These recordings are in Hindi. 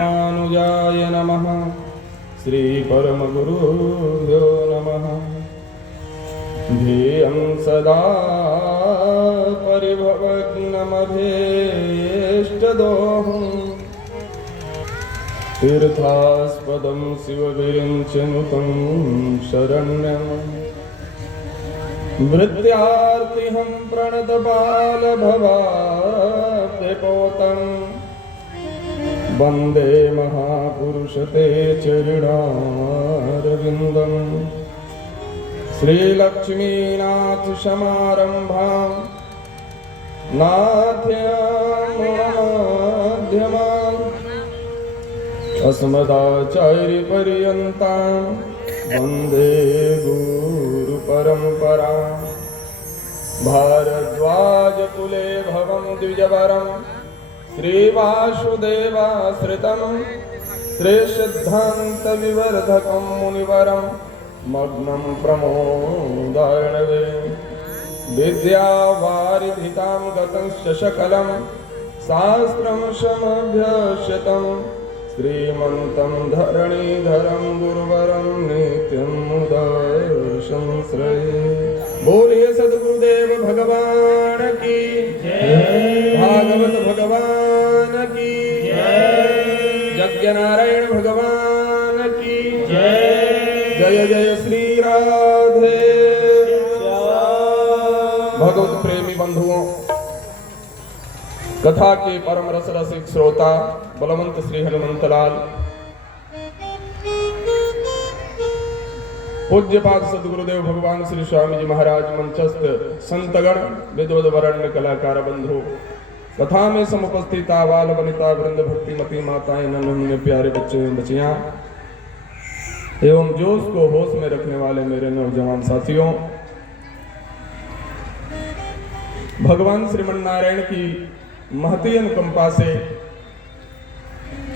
रामानुजाय नमः। श्री परमगुरुभ्यो नमः। ध्येयं सदा परिभवग्नमभीष्टदोहं तीर्थास्पदं शिवविरिञ्चनुतं शरण्यं भृत्यार्तिहं प्रणतबालभवाब्धिपोतं वन्दे महापुरुषते चरणारविन्दम्। श्रीलक्ष्मीनाथ समारंभां नाथयामध्यमाम् अस्मदाचार्यपर्यन्तां वन्दे गुरुपरम्पराम्। भारद्वाजकुले भवं द्विजवरं श्रीवासुदेवाश्रितं श्रीसिद्धान्तविवर्धकं मुनिवरं मग्नं प्रमोदार्णवे। विद्यावारिधितां गतंश्च सकलं शास्त्रं समभ्यस्यतं श्रीमन्तं धरणीधरं गुरुवरं नित्यं मुदार्शं श्रये। बोलिए सद्गुरुदेव भगवान की जय। भागवत भगवान की जय। यज्ञनारायण भगवान की जय। जय जय श्री राधे। भगवत प्रेमी बंधुओं, कथा के परम रस रसिक श्रोता बलवंत श्री हनुमंतलाल, पूज्यपाद सद्गुरुदेव भगवान श्री स्वामी जी महाराज, मंचस्थ संतगण, विद्वद वरण्य कलाकार बंधु, कथा में समुपस्थित आबाल वनिता वृंद, भक्तिमती माताएं, नन्हे प्यारे बच्चे बच्चियां एवं जोश को होश में रखने वाले मेरे नौजवान साथियों, भगवान श्रीमन्नारायण की महती अनुकंपा से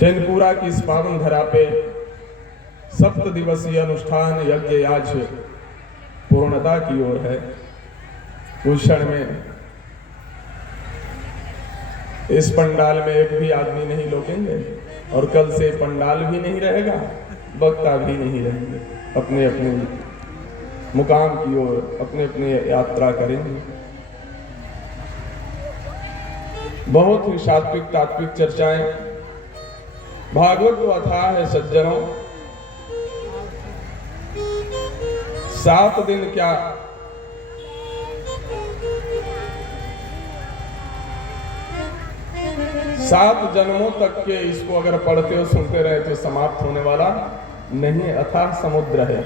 चैनपुरा की इस पावन धरा पे 7 दिवसीय अनुष्ठान यज्ञ आज पूर्णता की ओर है। कुछ क्षण में इस पंडाल में एक भी आदमी नहीं लोकेंगे और कल से पंडाल भी नहीं रहेगा, वक्ता भी नहीं रहेंगे। अपने अपने मुकाम की ओर अपने अपने यात्रा करेंगे। बहुत ही सात्विक तात्विक चर्चाएं, भागवत तो अथाह है सज्जनों। 7 दिन क्या 7 जन्मों तक के इसको अगर पढ़ते हो सुनते रहे तो समाप्त होने वाला नहीं। अथाह समुद्र है,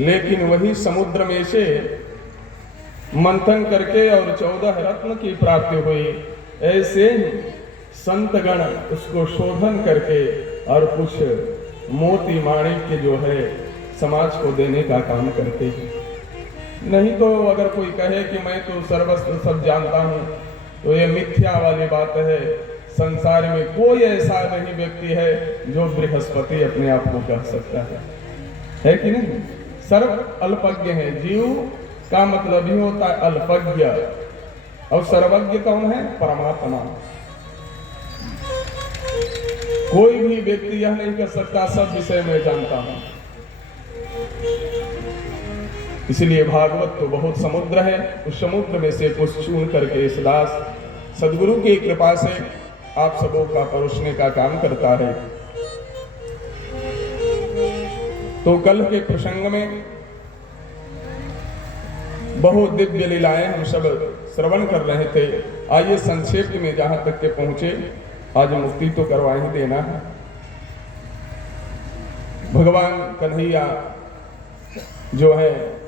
लेकिन वही समुद्र में से मंथन करके और 14 रत्न की प्राप्ति हुई। ऐसे ही संतगण उसको शोधन करके और कुछ मोती माणिक्य जो है समाज को देने का काम करते हैं। नहीं तो अगर कोई कहे कि मैं तो सर्वस्व सब जानता हूँ, तो ये मिथ्या वाली बात है। संसार में कोई ऐसा नहीं व्यक्ति है जो बृहस्पति अपने आप को कह सकता है कि नहीं? सर्व अल्पज्ञ है। जीव का मतलब ही होता है अल्पज्ञ, और सर्वज्ञ कौन है? परमात्मा। कोई भी व्यक्ति यह नहीं कर सकता सब विषय में जानता हूं। इसलिए भागवत तो बहुत समुद्र है, उस समुद्र में से कुछ चुन करके इस दास सदगुरु की कृपा से आप सबों का परोसने का काम करता है। तो कल के प्रसंग में बहुत दिव्य लीलाएं हम सब श्रवण कर रहे थे। आइए संक्षेप में जहां तक के पहुंचे, आज मुक्ति तो करवा ही देना है। भगवान कन्हैया जो है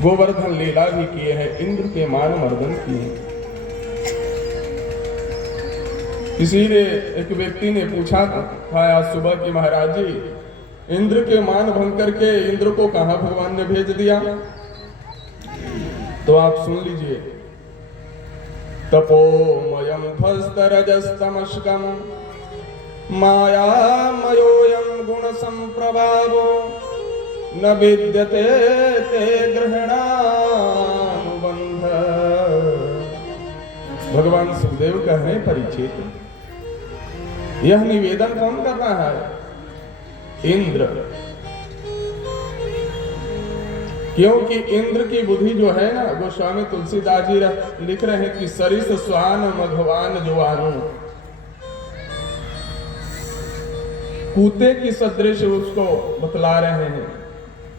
गोवर्धन लीला भी किए हैं, इंद्र के मान मर्दन किए। किसी ने एक व्यक्ति ने पूछा था आज सुबह कि महाराज जी, इंद्र के मान भंग करके इंद्र को कहां भगवान ने भेज दिया? तो आप सुन लीजिए। तपोमयं ध्वस्तरजस्तमस्कं मायामयोऽयं गुणसंप्रभावो न विद्यते ते ग्रहणानुबंध। भगवान सुखदेव कह रहे परीक्षित, यह निवेदन कौन कर रहा है? इंद्र। क्योंकि इंद्र की बुद्धि जो है ना, गोस्वामी तुलसीदास जी लिख रहे हैं कि सरिस स्वान मघवान जुआनु, कूते की सदृश उसको बतला रहे हैं।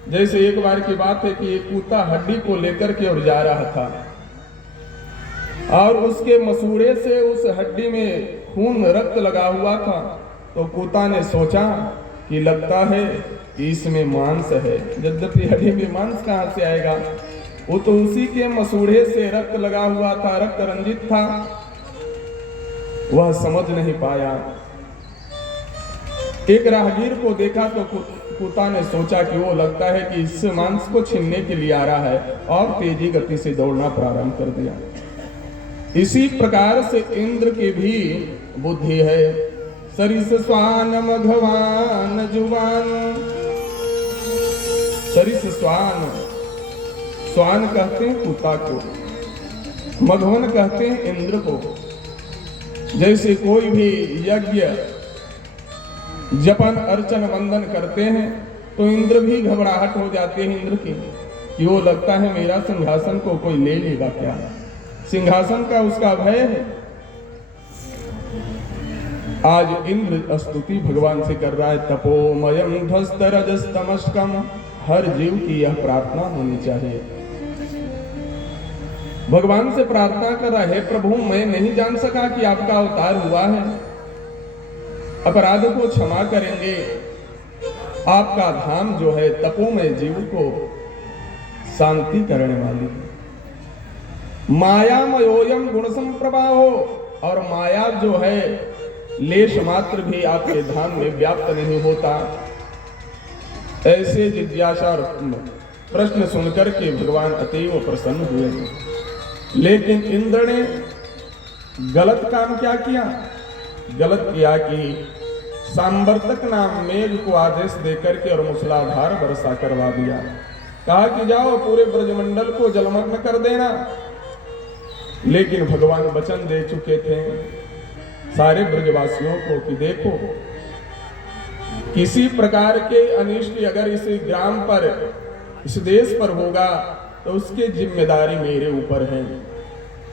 जैसे एक बार की बात है कि एक कूता हड्डी को लेकर के और जा रहा था और उसके मसूड़े से उस हड्डी में खून रक्त लगा हुआ था। तो कूता ने सोचा कि लगता है कि इसमें मांस है, यद्यपि हड्डी में मांस कहाँ से आएगा। वो तो उसी के मसूड़े से रक्त लगा हुआ था, रक्त रंजित था, वह समझ नहीं पाया। एक राहगीर को देखा तो कूता ने सोचा कि वो लगता है कि इस मांस को छीनने के लिए आ रहा है और तेजी गति से दौड़ना प्रारंभ कर दिया। इसी प्रकार से इंद्र की भी बुद्धि है। सरिस स्वान मघवान जुवान, सरिस स्वान, स्वान कहते हैं कुत्ता को, मघवन कहते हैं इंद्र को। जैसे कोई भी यज्ञ जपन अर्चन वंदन करते हैं तो इंद्र भी घबराहट हो जाती है इंद्र की कि वो लगता है मेरा सिंहासन को कोई ले लेगा क्या, सिंहासन का उसका भय है। आज इंद्र स्तुति भगवान से कर रहा है, तपोमयम ध्वस्त रजस्तमस्कम, हर जीव की यह प्रार्थना होनी चाहिए। भगवान से प्रार्थना कर रहा है, प्रभु मैं नहीं जान सका कि आपका अवतार हुआ है, अपराध को क्षमा करेंगे। आपका धाम जो है तपोमय जीव को शांति करने वाली है। मायामयोयम गुण संप्रभाहो, और माया जो है लेश मात्र भी आपके धाम में व्याप्त नहीं होता। ऐसे जिज्ञासा और प्रश्न सुनकर के भगवान अतीव प्रसन्न हुए। लेकिन इंद्र ने गलत काम क्या किया? गलत किया कि सांवर्तक नाम मेघ को आदेश देकर के और मूसलाधार वर्षा करवा दिया। कहा कि जाओ पूरे ब्रजमंडल को जलमग्न कर देना। लेकिन भगवान वचन दे चुके थे सारे ब्रजवासियों को कि देखो किसी प्रकार के अनिष्ट अगर इस ग्राम पर, इस देश पर होगा तो उसकी जिम्मेदारी मेरे ऊपर है।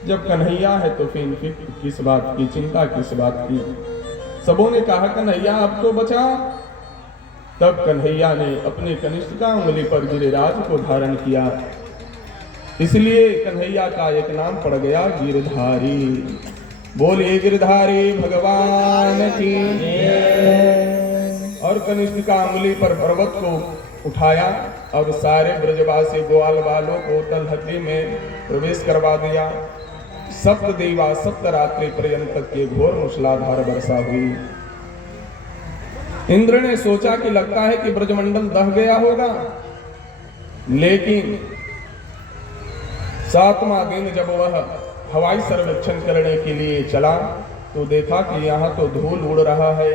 जब कन्हैया है तो फिर किस बात की चिंता, किस बात की। सबों ने कहा कन्हैया अब तो बचा। तब कन्हैया ने अपने कनिष्ठ का उंगली पर गिरिराज को धारण किया, इसलिए कन्हैया का एक नाम पड़ गया गिरधारी। बोलिए गिरधारी भगवान की। और कनिष्ठ का उंगली पर पर्वत को उठाया और सारे ब्रजवासी ग्वाल बालों को तलहटी में प्रवेश करवा दिया। सप्तदेवा सप्तरात्रि पर्यंत तक के घोर मूसलाधार वर्षा हुई। इंद्र ने सोचा कि लगता है कि ब्रजमंडल दह गया होगा, लेकिन 7वां दिन जब वह हवाई सर्वेक्षण करने के लिए चला तो देखा कि यहाँ तो धूल उड़ रहा है।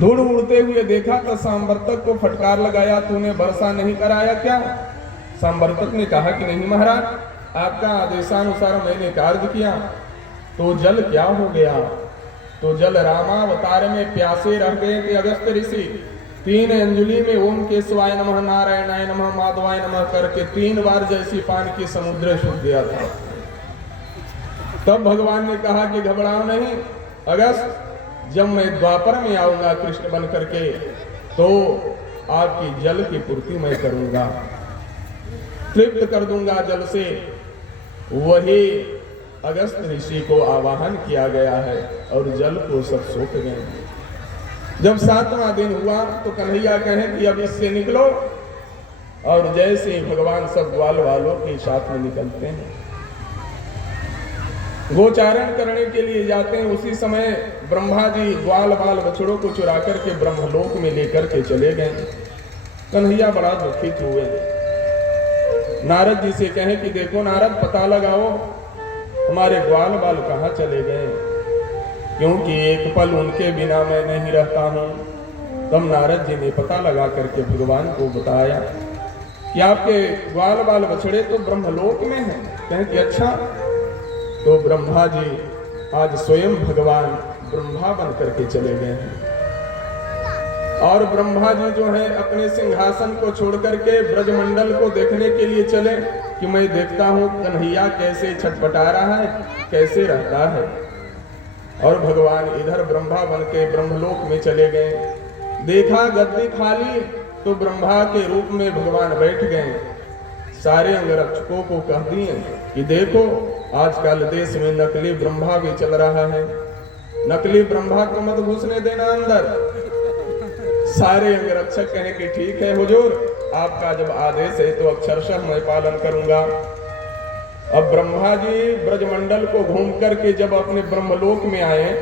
धूल उड़ते हुए देखा तो सांवर्तक को फटकार लगाया, तूने वर्षा नहीं कराया क्या? सांवर्तक ने कहा कि नहीं महाराज, आपका आदेशानुसार मैंने कार्य किया। तो जल क्या हो गया? तो जल रामावतार में प्यासे रह गए थे अगस्त ऋषि। 3 अंजलि में ओम केशवाय नमः, नारायणाय नमः, माधवाय नमः करके 3 बार जैसी पान की समुद्र सूख गया था। तब भगवान ने कहा कि घबराओ नहीं, अगस्त जब मैं द्वापर में आऊंगा कृष्ण बन करके तो आपकी जल की पूर्ति मैं करूंगा, तृप्त कर दूंगा जल से। वही अगस्त ऋषि को आवाहन किया गया है और जल को सब सोख गए। जब 7वां दिन हुआ तो कन्हैया कहे कि अब इससे निकलो, और जैसे भगवान सब ग्वाल वालों के साथ में निकलते हैं, गोचारण करने के लिए जाते हैं, उसी समय ब्रह्मा जी ग्वाल बाल बछड़ों को चुरा करके ब्रह्मलोक में लेकर के चले गए। कन्हैया बड़ा दुखित हुए। नारद जी से कहे कि देखो नारद, पता लगाओ हमारे ग्वाल बाल कहाँ चले गए, क्योंकि एक पल उनके बिना मैं नहीं रहता हूँ। तब नारद जी ने पता लगा करके भगवान को बताया कि आपके ग्वाल बाल बछड़े तो ब्रह्मलोक में हैं। कहे कि अच्छा। तो ब्रह्मा जी आज स्वयं भगवान ब्रह्मा बन करके चले गए हैं। और ब्रह्मा जी जो है अपने सिंहासन को छोड़ करके ब्रजमंडल को देखने के लिए चले कि मैं देखता हूँ कन्हैया कैसे छटपटा रहा है, कैसे रहता है। और भगवान इधर ब्रह्मा बन के ब्रह्मलोक में चले गए। देखा गद्दी खाली, तो ब्रह्मा के रूप में भगवान बैठ गए। सारे अंगरक्षकों को कह दिए कि देखो आजकल देश में नकली ब्रह्मा भी चल रहा है, नकली ब्रह्मा को मत घुसने देना अंदर। सारे अंगरक्षक कहे कि ठीक है हुजूर, आपका जब आदेश है तो अक्षरशः मैं पालन करूंगा। अब ब्रह्मा जी ब्रजमंडल को घूम करके जब अपने ब्रह्मलोक में आए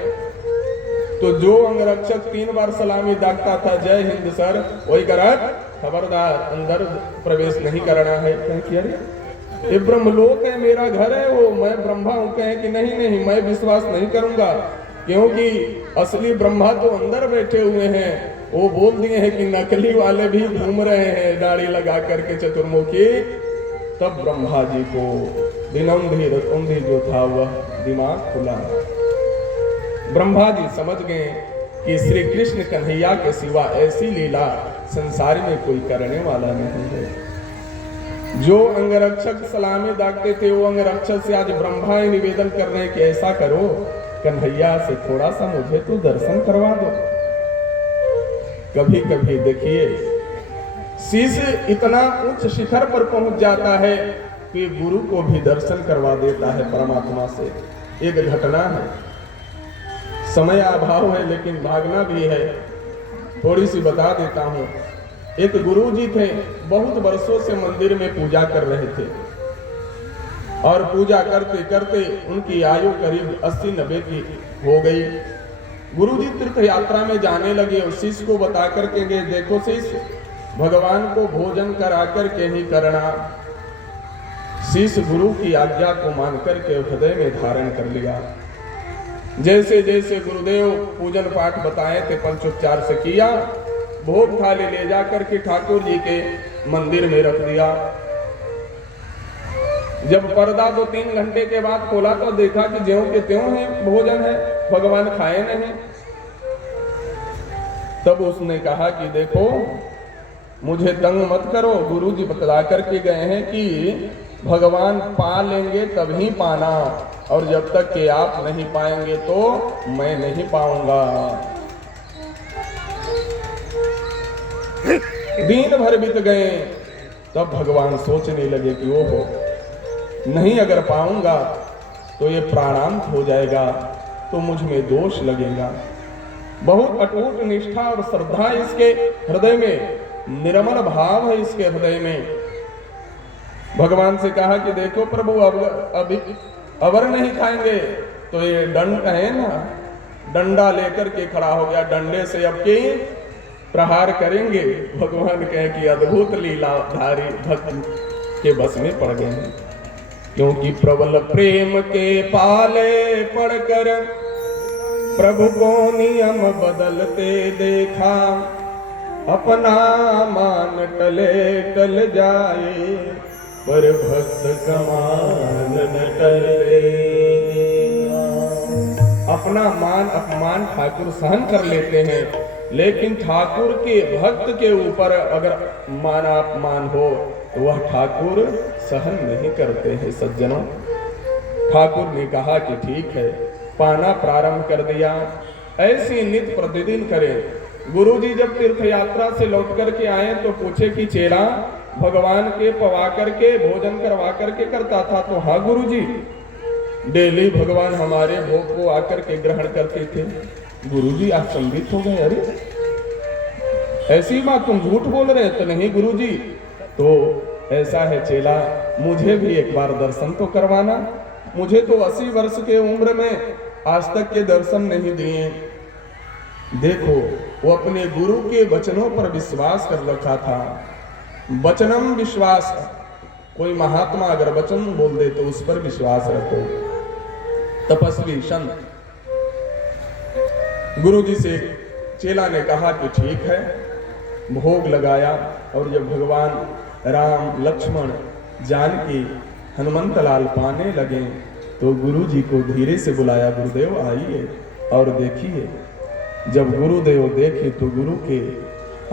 तो जो अंगरक्षक 3 बार सलामी दागता था जय हिंद सर, वही करा खबरदार अंदर प्रवेश नहीं करना है। अरे ये ब्रह्मलोक है, मेरा घर है, वो मैं ब्रह्मा हूं। कहे कि नहीं नहीं, मैं विश्वास नहीं करूंगा, क्योंकि असली ब्रह्मा तो अंदर बैठे हुए हैं। वो बोल दिए हैं कि नकली वाले भी घूम रहे हैं दाढ़ी लगा करके चतुर्मुखी। तब ब्रह्मा जी को दिनौंधी रतौंधी जो था वह दिमाग खुला। ब्रह्मा जी समझ गए कि श्री कृष्ण कन्हैया के सिवा ऐसी लीला संसार में कोई करने वाला नहीं है। जो अंगरक्षक सलामी दागते थे वो अंगरक्षक से आज ब्रह्मा ही निवेदन कर रहे हैं कि ऐसा करो, कन्हैया से थोड़ा सा मुझे तो दर्शन करवा दो। कभी कभी देखिए शिष्य इतना उच्च शिखर पर पहुंच जाता है कि गुरु को भी दर्शन करवा देता है परमात्मा से। एक घटना है, समय अभाव है लेकिन भागना भी है, थोड़ी सी बता देता हूं। एक गुरु जी थे, बहुत वर्षों से मंदिर में पूजा कर रहे थे और पूजा करते करते उनकी आयु करीब 80-90 की हो गई। गुरु जी तीर्थ यात्रा में जाने लगे और शिष्य को बता करके गए, देखो शिष्य भगवान को भोजन करा करके ही करना। शिष्य गुरु की आज्ञा को मान करके हृदय में धारण कर लिया। जैसे जैसे गुरुदेव पूजन पाठ बताए थे पंचोपचार से किया। भोग थाली ले जा करके ठाकुर जी के मंदिर में रख दिया। जब पर्दा 2-3 घंटे के बाद खोला तो देखा कि ज्यों के त्यों है भोजन है, भगवान खाए नहीं। तब उसने कहा कि देखो मुझे तंग मत करो, गुरु जी बतला करके गए हैं कि भगवान पा लेंगे तभी पाना, और जब तक कि आप नहीं पाएंगे तो मैं नहीं पाऊंगा। दिन भर बीत गए, तब भगवान सोचने लगे कि ओहो नहीं, अगर पाऊंगा तो ये प्राणांत हो जाएगा, तो मुझ में दोष लगेगा। बहुत अटूट निष्ठा और श्रद्धा इसके हृदय में, निर्मल भाव है इसके हृदय में। भगवान से कहा कि देखो प्रभु अभी अवर नहीं खाएंगे तो ये दंड है ना, डंडा लेकर के खड़ा हो गया, डंडे से अब के प्रहार करेंगे। भगवान कहे कि अद्भुत लीलाधारी भक्त के बस में पड़ गए हैं, क्योंकि प्रबल प्रेम के पाले पड़कर प्रभु को नियम बदलते देखा। अपना मान टले टल जाए पर भक्त कमान न टले। अपना मान अपमान ठाकुर सहन कर लेते हैं, लेकिन ठाकुर के भक्त के ऊपर अगर मान अपमान हो तो वह ठाकुर सहन नहीं करते हैं। सज्जनों, ठाकुर ने कहा कि ठीक है, पाना प्रारंभ कर दिया। ऐसी नित्य प्रतिदिन करें। गुरुजी जब तीर्थ यात्रा से लौट करके आए तो पूछे कि चेला भगवान के पवा करके भोजन करवा करके करता था? तो हाँ गुरुजी, डेली भगवान हमारे भोग को आकर के ग्रहण करते थे। गुरुजी आचंबित हो गए, अरे ऐसी बात तुम झूठ बोल रहे? तो नहीं गुरुजी, तो ऐसा है चेला, मुझे भी एक बार दर्शन तो करवाना। मुझे तो 80 वर्ष के उम्र में आज तक के दर्शन नहीं दिए। देखो, वो अपने गुरु के वचनों पर विश्वास कर रखा था। वचनम विश्वास, कोई महात्मा अगर वचन बोल दे तो उस पर विश्वास रखो। तपस्वी संत गुरु जी से चेला ने कहा कि ठीक है, भोग लगाया। और जब भगवान राम लक्ष्मण जानकी हनुमंत लाल पाने लगे तो गुरु जी को धीरे से बुलाया, गुरुदेव आइए। और देखिए, जब गुरुदेव देखे तो गुरु के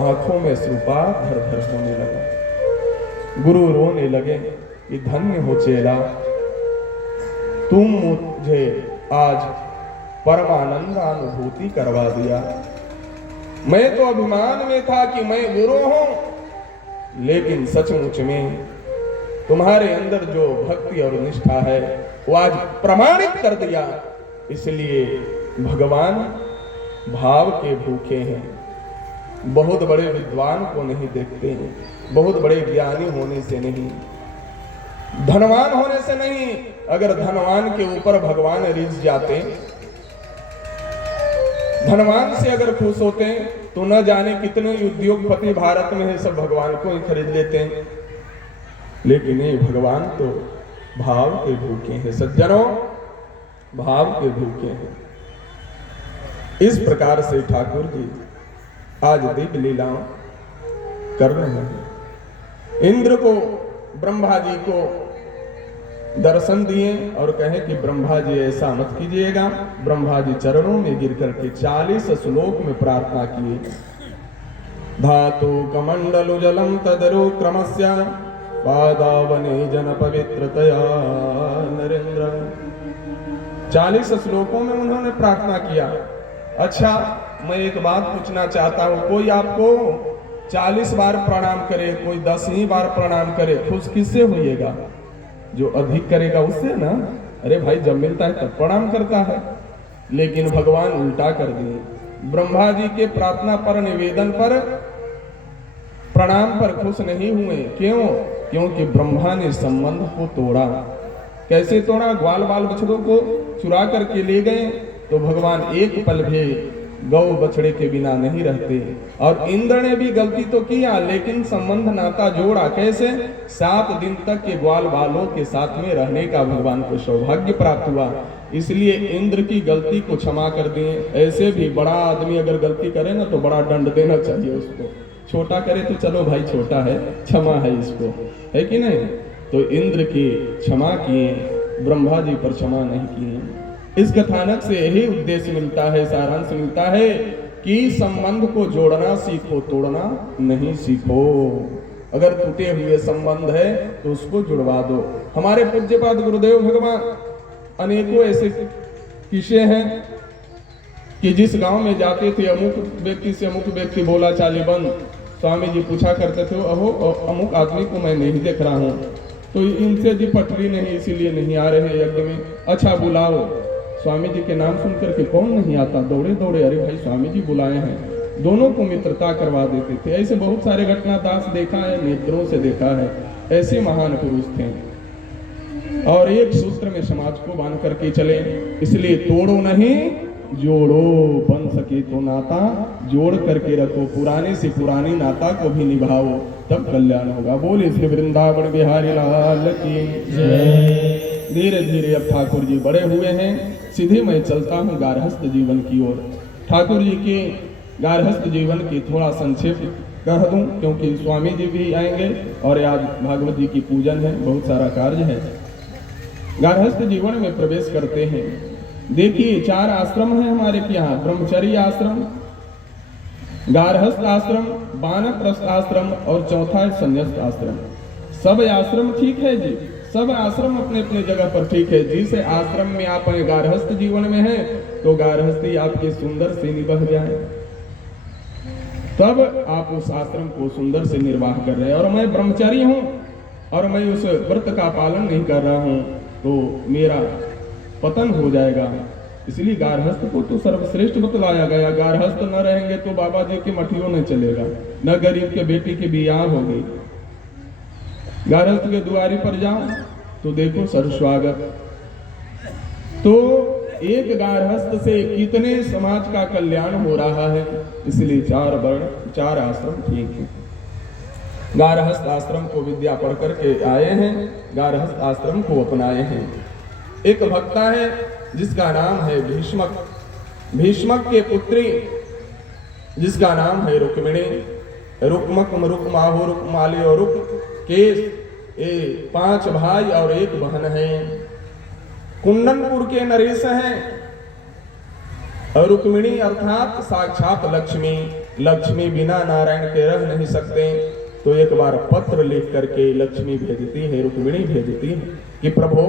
आंखों में अश्रुपात धर धर होने लगा। गुरु रोने लगे कि धन्य हो चेला, तुम मुझे आज परमानंद अनुभूति करवा दिया। मैं तो अभिमान में था कि मैं गुरु हूं, लेकिन सचमुच में तुम्हारे अंदर जो भक्ति और निष्ठा है वो आज प्रमाणित कर दिया। इसलिए भगवान भाव के भूखे हैं। बहुत बड़े विद्वान को नहीं देखते हैं, बहुत बड़े ज्ञानी होने से नहीं, धनवान होने से नहीं। अगर धनवान के ऊपर भगवान रिझ जाते, धनवान से अगर खुश होते तो न जाने कितने उद्योगपति भारत में है, सब भगवान को ही खरीद लेते हैं। लेकिन ये भगवान तो भाव के भूखे हैं। सज्जनों, भाव के भूखे हैं। इस प्रकार से ठाकुर जी आज दिव्य लीलाओं कर रहे हैं। इंद्र को ब्रह्मा जी को दर्शन दिए और कहे कि ब्रह्मा जी ऐसा मत कीजिएगा। ब्रह्मा जी चरणों में गिर करके 40 श्लोक में प्रार्थना किए। धातु कमंडलु जलम तदरु क्रमस्य पादावने जन पवित्रतया नरेंद्र। 40 श्लोकों में उन्होंने प्रार्थना किया। अच्छा, मैं एक बात पूछना चाहता हूं, कोई आपको 40 बार प्रणाम करे, कोई 10 ही बार प्रणाम करे, खुश किससे होइएगा? जो अधिक करेगा उससे ना। अरे भाई, जब मिलता है तब प्रणाम करता है। लेकिन भगवान उल्टा कर दिए। ब्रह्मा जी के प्रार्थना पर, निवेदन पर, प्रणाम पर खुश नहीं हुए। क्यों? क्योंकि ब्रह्मा ने संबंध को तोड़ा। कैसे तोड़ा? ग्वाल बाल बछड़ों को चुरा करके ले गए तो भगवान एक पल भी गौ बछड़े के बिना नहीं रहते। और इंद्र ने भी गलती तो किया, लेकिन संबंध नाता जोड़ा। कैसे? 7 दिन तक के ग्वाल बालों के साथ में रहने का भगवान को सौभाग्य प्राप्त हुआ। इसलिए इंद्र की गलती को क्षमा कर दिए। ऐसे भी बड़ा आदमी अगर गलती करे ना तो बड़ा दंड देना चाहिए उसको। छोटा करे तो चलो भाई छोटा है, क्षमा है इसको, है कि नहीं? तो इंद्र की क्षमा किए, ब्रह्मा जी पर क्षमा नहीं किए। इस कथानक से यही उद्देश्य मिलता है, सारांश मिलता है कि संबंध को जोड़ना सीखो, तोड़ना नहीं सीखो। अगर टूटे हुए संबंध है तो उसको जुड़वा दो। हमारे पूज्यपाद गुरुदेव भगवान अनेकों ऐसे किस्से हैं कि जिस गांव में जाते थे, अमुक व्यक्ति से अमुक व्यक्ति बोला चाली बंद। स्वामी जी पूछा करते थे, अहो अमुक आदमी को मैं नहीं देख रहा हूँ, तो इनसे जी पटरी नहीं, इसीलिए नहीं आ रहे यज्ञ में। अच्छा बुलाओ। स्वामी जी के नाम सुनकर के कौन नहीं आता? दौड़े दौड़े, अरे भाई स्वामी जी बुलाए हैं। दोनों को मित्रता करवा देते थे। ऐसे बहुत सारे घटना दास देखा है, नेत्रों से देखा है। ऐसे महान पुरुष थे और एक सूत्र में समाज को बांध करके चले। इसलिए तोड़ो नहीं, जोड़ो। बन सके तो नाता जोड़ करके रखो। पुराने से पुरानी नाता को भी निभाओ, तब कल्याण होगा। बोले श्री वृंदावन बिहारी लाल की जय। धीरे धीरे अब ठाकुर जी बड़े हुए हैं। सीधे मैं चलता हूँ गारहस्थ जीवन की ओर। ठाकुर जी के गारहस्थ जीवन की थोड़ा संक्षेप कह दूं, क्योंकि स्वामी जी भी आएंगे और आज भागवत जी की पूजन है, बहुत सारा कार्य है। गारहस्थ जीवन में प्रवेश करते हैं। देखिए 4 आश्रम है हमारे यहाँ। ब्रह्मचर्य आश्रम, गारहस्थ आश्रम, वानप्रस्थ आश्रम और चौथा है संन्यास्त आश्रम। सब आश्रम ठीक है जी, सब आश्रम अपने अपने जगह पर ठीक है। जिस आश्रम में आप गारहस्थ जीवन में हैं तो गारहस्थी आपकी सुंदर से निभा जाए, तब आप उस आश्रम को सुंदर से निर्वाह कर रहे हैं। और मैं ब्रह्मचारी हूँ और मैं उस व्रत का पालन नहीं कर रहा हूँ तो मेरा पतन हो जाएगा। इसलिए गारहस्थ को तो सर्वश्रेष्ठ बतलाया गया। गारहस्थ न रहेंगे तो बाबा जी के मठियों नहीं चलेगा, न गरीब के बेटी की बियाह होगी। गारहस्थ के दुआरी पर जाओ तो देखो सर्वस्वागत। तो एक गारहस्थ से कितने समाज का कल्याण हो रहा है। इसलिए 4 वर्ण 4 आश्रम ठीक है। गारहस्थ आश्रम को विद्या पढ़ करके आए हैं, गारहस्थ आश्रम को अपनाए हैं। एक भक्ता है जिसका नाम है भीष्मक। भीष्मक के पुत्री जिसका नाम है रुक्मिणी। रुक्मक, रुक्माहो, रुक्माली और रुक्केश, ये 5 भाई और 1 बहन है। कुंदनपुर के नरेश हैं। और रुक्मिणी अर्थात साक्षात लक्ष्मी, लक्ष्मी बिना नारायण के रह नहीं सकते। तो एक बार पत्र लिख करके लक्ष्मी भेजती है, रुक्मिणी भेजती है कि प्रभु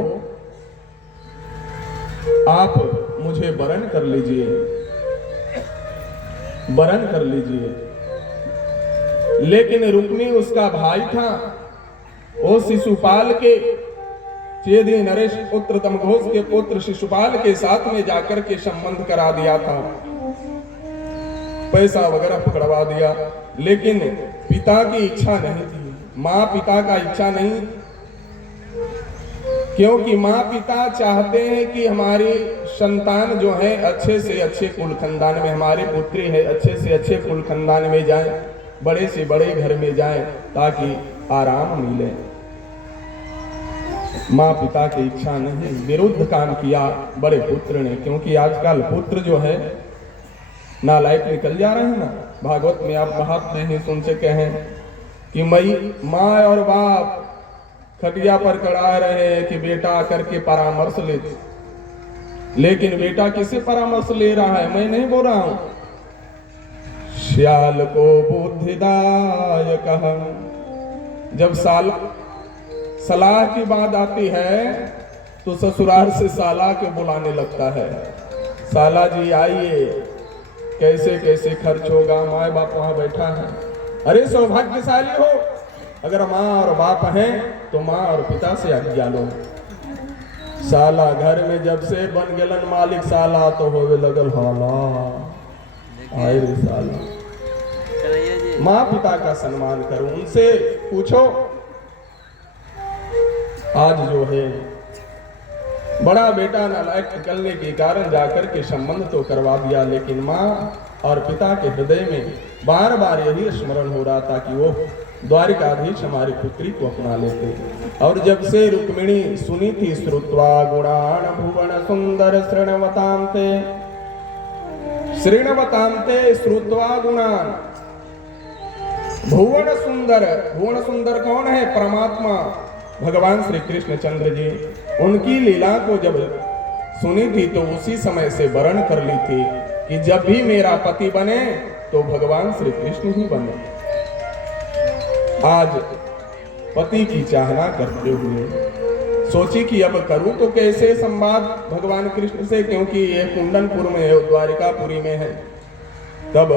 आप मुझे वरण कर लीजिए, वरण कर लीजिए। लेकिन रुक्मी उसका भाई था, वो शिशुपाल के चेदी नरेश पुत्र तमघोष के पुत्र शिशुपाल के साथ में जाकर के संबंध करा दिया था, पैसा वगैरह पकड़वा दिया। लेकिन पिता की इच्छा नहीं थी, माँ पिता का इच्छा नहीं, क्योंकि माँ पिता चाहते हैं कि हमारी संतान जो है अच्छे से अच्छे कुल खानदान में, हमारी पुत्री है अच्छे से अच्छे कुल खानदान में जाए, बड़े से बड़े घर में जाए ताकि आराम मिले। माँ पिता की इच्छा नहीं, विरुद्ध काम किया बड़े पुत्र ने। क्योंकि आजकल पुत्र जो है नालायक निकल जा रहे हैं ना। भागवत में आप बात नहीं सुन सके हैं कि मई माँ और बाप खटिया पर कड़ा रहे हैं कि बेटा आकर के परामर्श ले, लेकिन बेटा किसे परामर्श ले रहा है? मैं नहीं बोल रहा हूं। श्याल को बुद्धिदायक, जब सलाह की बात आती है तो ससुराल से साला के बुलाने लगता है, साला जी आइए, कैसे कैसे खर्च होगा, माँ बाप वहां बैठा है। अरे सौभाग्यशाली हो अगर माँ और बाप हैं तो माँ और पिता से आज्ञा लो। साला घर में जब से बन गेलन मालिक साला तो होवे लगल हाला, आए रे साला। माँ पिता का सम्मान करो, उनसे पूछो। आज जो है बड़ा बेटा नालायक निकलने के कारण जाकर के संबंध तो करवा दिया, लेकिन माँ और पिता के हृदय में बार बार यही स्मरण हो रहा था कि वो द्वारिकाधीश हमारी पुत्री को अपना लेते। और जब से रुक्मिणी सुनी थी श्रुत्वा गुणान भुवन सुंदर शृण्वतांते, शृण्वतांते श्रुत्वा गुणान भुवन सुंदर। भुवन सुंदर कौन है? परमात्मा भगवान श्री कृष्ण चंद्र जी। उनकी लीला को जब सुनी थी तो उसी समय से वरण कर ली थी कि जब भी मेरा पति बने तो भगवान श्री कृष्ण ही बने। आज पति की चाहना करते हुए सोची कि अब करूं तो कैसे संवाद भगवान कृष्ण से, क्योंकि ये कुंदनपुर में है, द्वारिकापुरी में है। तब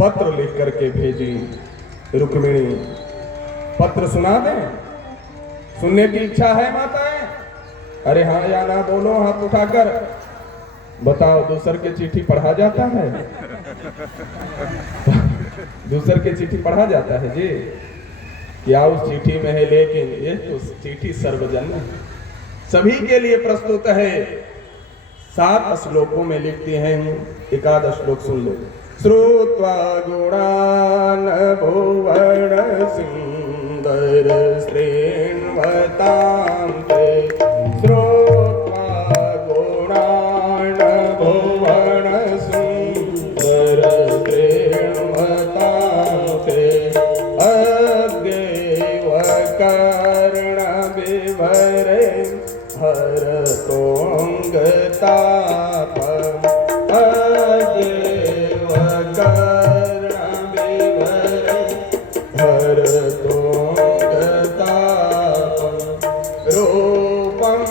पत्र लिख करके भेजी रुक्मिणी। पत्र सुना दें? सुनने की इच्छा है माताएं? अरे हाँ या ना बोलो हाथ उठाकर। बताओ, दूसर के चिट्ठी पढ़ा जाता है? दूसर के चिट्ठी पढ़ा जाता है जी? क्या उस चिट्ठी में है? लेकिन ये तो चिट्ठी सर्वजन सभी के लिए प्रस्तुत है। 7 श्लोकों में लिखती हैं, एकाद श्लोक सुन लो। श्रुत्वा गुणान भुवन सुंदर श्रेण्वतांते, श्रुत्वा गुणान भुवन सुंदर श्रेण्वतांते, अद्यैव कर्ण विभरे हरतोऽङ्गतापम्, अद्यैव कर्ण विभरे हरतोऽङ्गतापम्, रूपं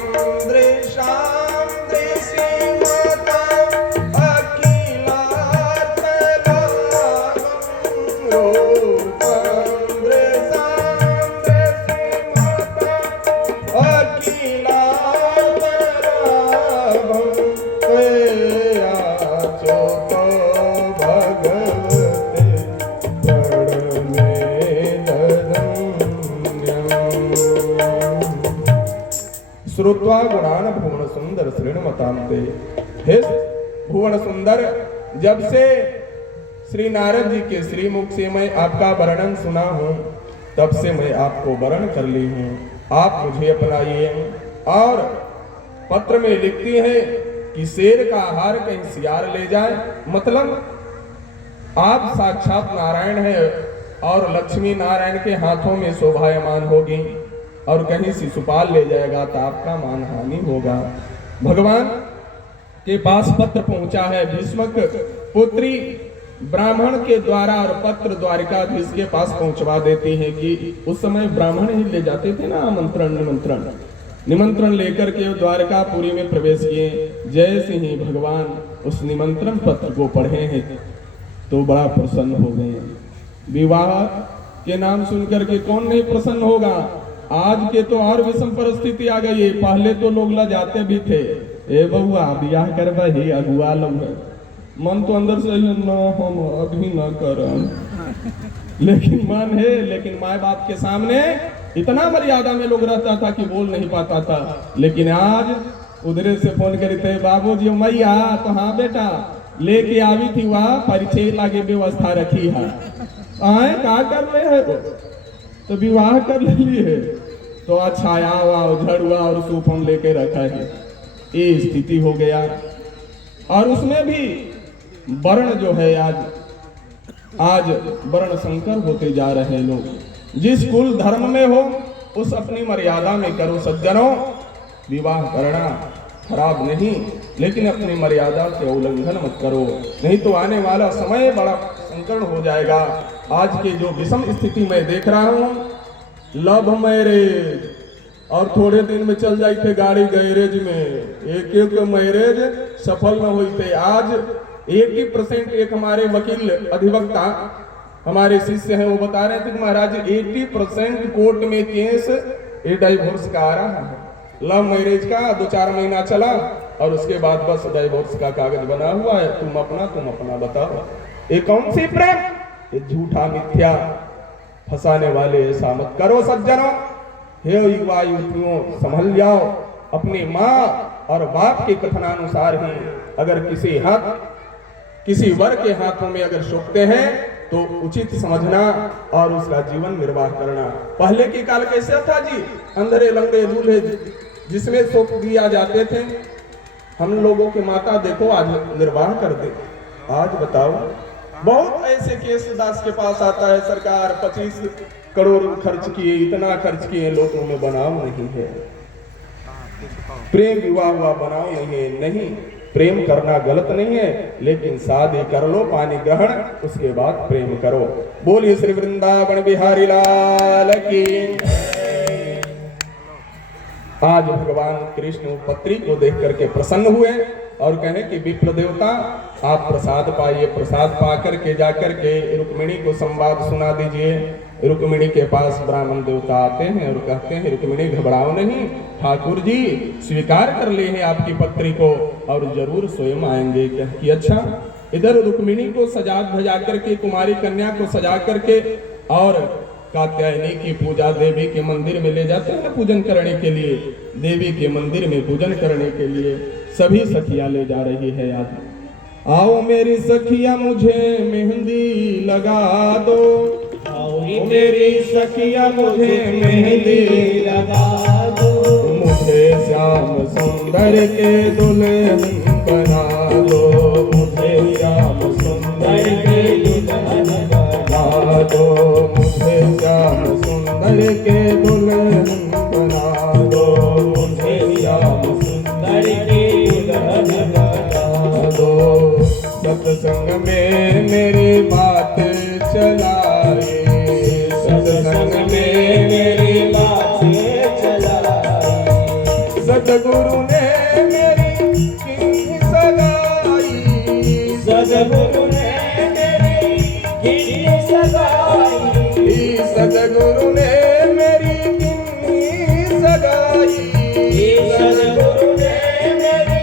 दृशां दृश्यमताम् अखिलार्थलाभं, रूपं दृशां दृश्यमताम् अखिलार्थलाभं, त्वयाच्युतो भगवते प्रणमेदधन्यम्। श्रुत्वा गुणान भुवन सुंदर श्रेणुमतांते। हे भुवन सुंदर, जब से श्री नारद जी के श्रीमुख से मैं आपका वर्णन सुना हूँ तब से मैं आपको वरण कर ली हूँ, आप मुझे अपनाइए। और पत्र में लिखती है कि शेर का आहार कहीं सियार ले जाए, मतलब आप साक्षात नारायण है और लक्ष्मी नारायण के हाथों में शोभायमान होगी, और कहीं शिशुपाल ले जाएगा तो आपका मान हानि होगा। भगवान के पास पत्र पहुंचा है। भीष्मक पुत्री ब्राह्मण के द्वारा और पत्र द्वारिकाधीश के पास पहुंचवा देती है कि उस समय ब्राह्मण ही ले जाते थे ना निमंत्रण लेकर के द्वारकापुरी में प्रवेश किए। जैसे ही भगवान उस निमंत्रण पत्र को पढ़े हैं तो बड़ा प्रसन्न हो गए। विवाह के नाम सुनकर के कौन नहीं प्रसन्न होगा। आज के तो और विषम परिस्थिति आ गई है। पहले तो लोग लजाते भी थे, ए बहुआ ब्याह करवा ही अगुआ लोग, मन तो अंदर से न हम अभी न करम, लेकिन मन है। लेकिन माँ बाप के सामने इतना मर्यादा में लोग रहता था कि बोल नहीं पाता था। लेकिन आज उधरे से फोन करते बाबूजी मैया तो हाँ बेटा लेके आई थी, वहाँ परिचय लागे व्यवस्था रखी है, आए का कर रहे है तो विवाह कर लिए तो अच्छा आओ झड़ुआ और सूप हम लेके रखा है। ये स्थिति हो गया। और उसमें भी वर्ण जो है आज वर्ण संकर होते जा रहे हैं लोग। जिस कुल धर्म में हो उस अपनी मर्यादा में करो सज्जनों। विवाह करना खराब नहीं, लेकिन अपनी मर्यादा के उल्लंघन मत करो, नहीं तो आने वाला समय बड़ा संकट हो जाएगा। आज के जो विषम स्थिति में देख रहा हूँ, लव मैरिज और थोड़े दिन में चल जाई थे गाड़ी गैरेज में, एक मैरिज सफल न हुई थे। आज 80% एक हमारे वकील अधिवक्ता हमारे शिष्य हैं, वो बता रहे थे कि महाराज 80% कोर्ट में केस ये डाइवोर्स का आ रहा है। लव मैरिज का 2-4 महीना चला और उसके बाद बस डाइवोर्स का कागज बना हुआ है, तुम अपना बताओ। ये कौन सी प्रेम, ये झूठा मिथ्या फंसाने वाले ऐसा मत करो सज्जनों। हे युवा युवतियों संभल जाओ। अपनी माँ और बाप के कथनानुसार ही अगर किसी वर के हाथों में अगर सौंपते हैं तो उचित समझना और उसका जीवन निर्वाह करना। पहले के काल कैसे था जी, अंधरे लंगड़े दूल्हे जिसमें सौंप दिया जाते थे। हम लोगों के माता देखो आज निर्वाह कर दे। आज बताओ, बहुत ऐसे केस दास के पास आता है, सरकार 25 करोड़ खर्च किए, इतना खर्च किए, लोगों में बनाव नहीं है। प्रेम विवाह हुआ बनाव नहीं है। नहीं, प्रेम करना गलत नहीं है, लेकिन शादी कर लो, पानी ग्रहण, उसके बाद प्रेम करो। बोलिए श्री वृंदावन बिहारी लाल की। आज भगवान कृष्ण पत्री को देख करके प्रसन्न हुए और कहें कि विप्र देवता आप प्रसाद पाइए। प्रसाद पाकर के जाकर के रुक्मिणी को संवाद सुना दीजिए। रुक्मिणी के पास ब्राह्मण देवता आते हैं और कहते हैं रुक्मिणी घबराओ नहीं, ठाकुर जी स्वीकार कर ले हैं आपकी पत्री को और जरूर स्वयं आएंगे। कि अच्छा। इधर रुक्मिणी को सजा धजा करके, कुमारी कन्या को सजा करके और कात्यायनी की पूजा देवी के मंदिर में ले जाते हैं पूजन करने के लिए। देवी के मंदिर में पूजन करने के लिए सभी सखियां ले जा रही है। आज आओ मेरी सखिया मुझे मेहंदी लगा दो, आओ मेरी सखिया मुझे मेहंदी लगा दो, मुझे श्याम सुंदर के दुल्हन बना दो, मुझे श्याम सुंदर के दुल्हन बना दो, मुझे श्याम सुंदर के दुल्हन बना दो, मुझे श्याम सुंदर के दुल्हन बना दो। सत्संग में मेरी बात चलाए, सत्संग में मेरी बात चलाए, सतगुरु ने मेरी की सगाई, सतगुरु ने मेरी की सगाई, सतगुरु ने मेरी की सगाई, सतगुरु ने मेरी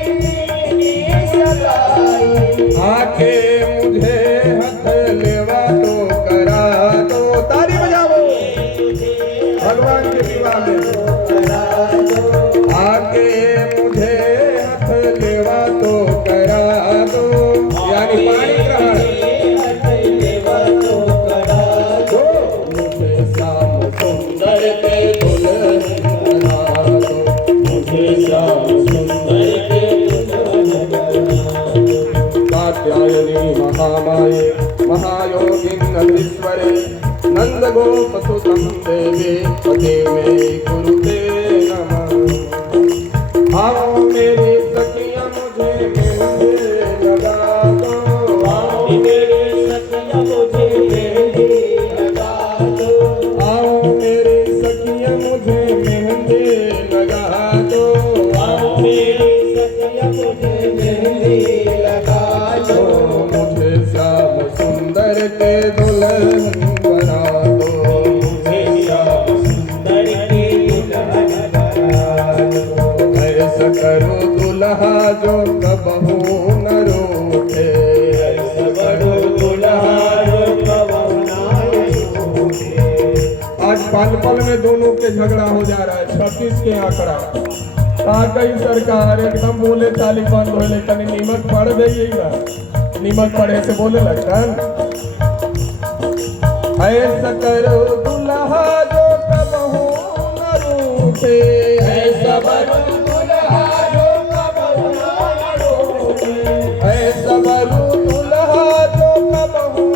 की सगाई। आके मुझे हथ लेवा तो करा दो, ताली बजाओ भगवान के विवाह में करा दो। आके मुझे हथ लेवा तो करा दो, यानी पानी ग्रहण, हथ लेवा तो करा दो, मुझे श्याम सुंदर के दुल्हन बना दो, मुझे श्याम सुंदर के दुल्हन बना दो। कात्यायनी महामाये महायोगिन्नधीश्वरे नंद गोप सुतं देवी पदे में गुरुते नमः। आओ मेरी सखियां मुझे के दुल्हन बना दो, मुझे श्याम सुंदर के दुल्हन बना दो। ऐसा करो दुल्हा जो कबहू न रूठे, ऐसा करो दुल्हा जो कबहू न रूठे। आज पल पल में दोनों के झगड़ा हो जा रहा है। 36 के आंकड़ा कई सरकार एकदम बोले चाली बंद हो, लेकिन नीमक पड़ जाइएगा, नीमक पड़े से बोले लगन। ऐसा करो दुल्हा जो कबहू न रूठे, ऐसा करो दुल्हा जो कबहू न रूठे, ऐसा करो दुल्हा जो कबहू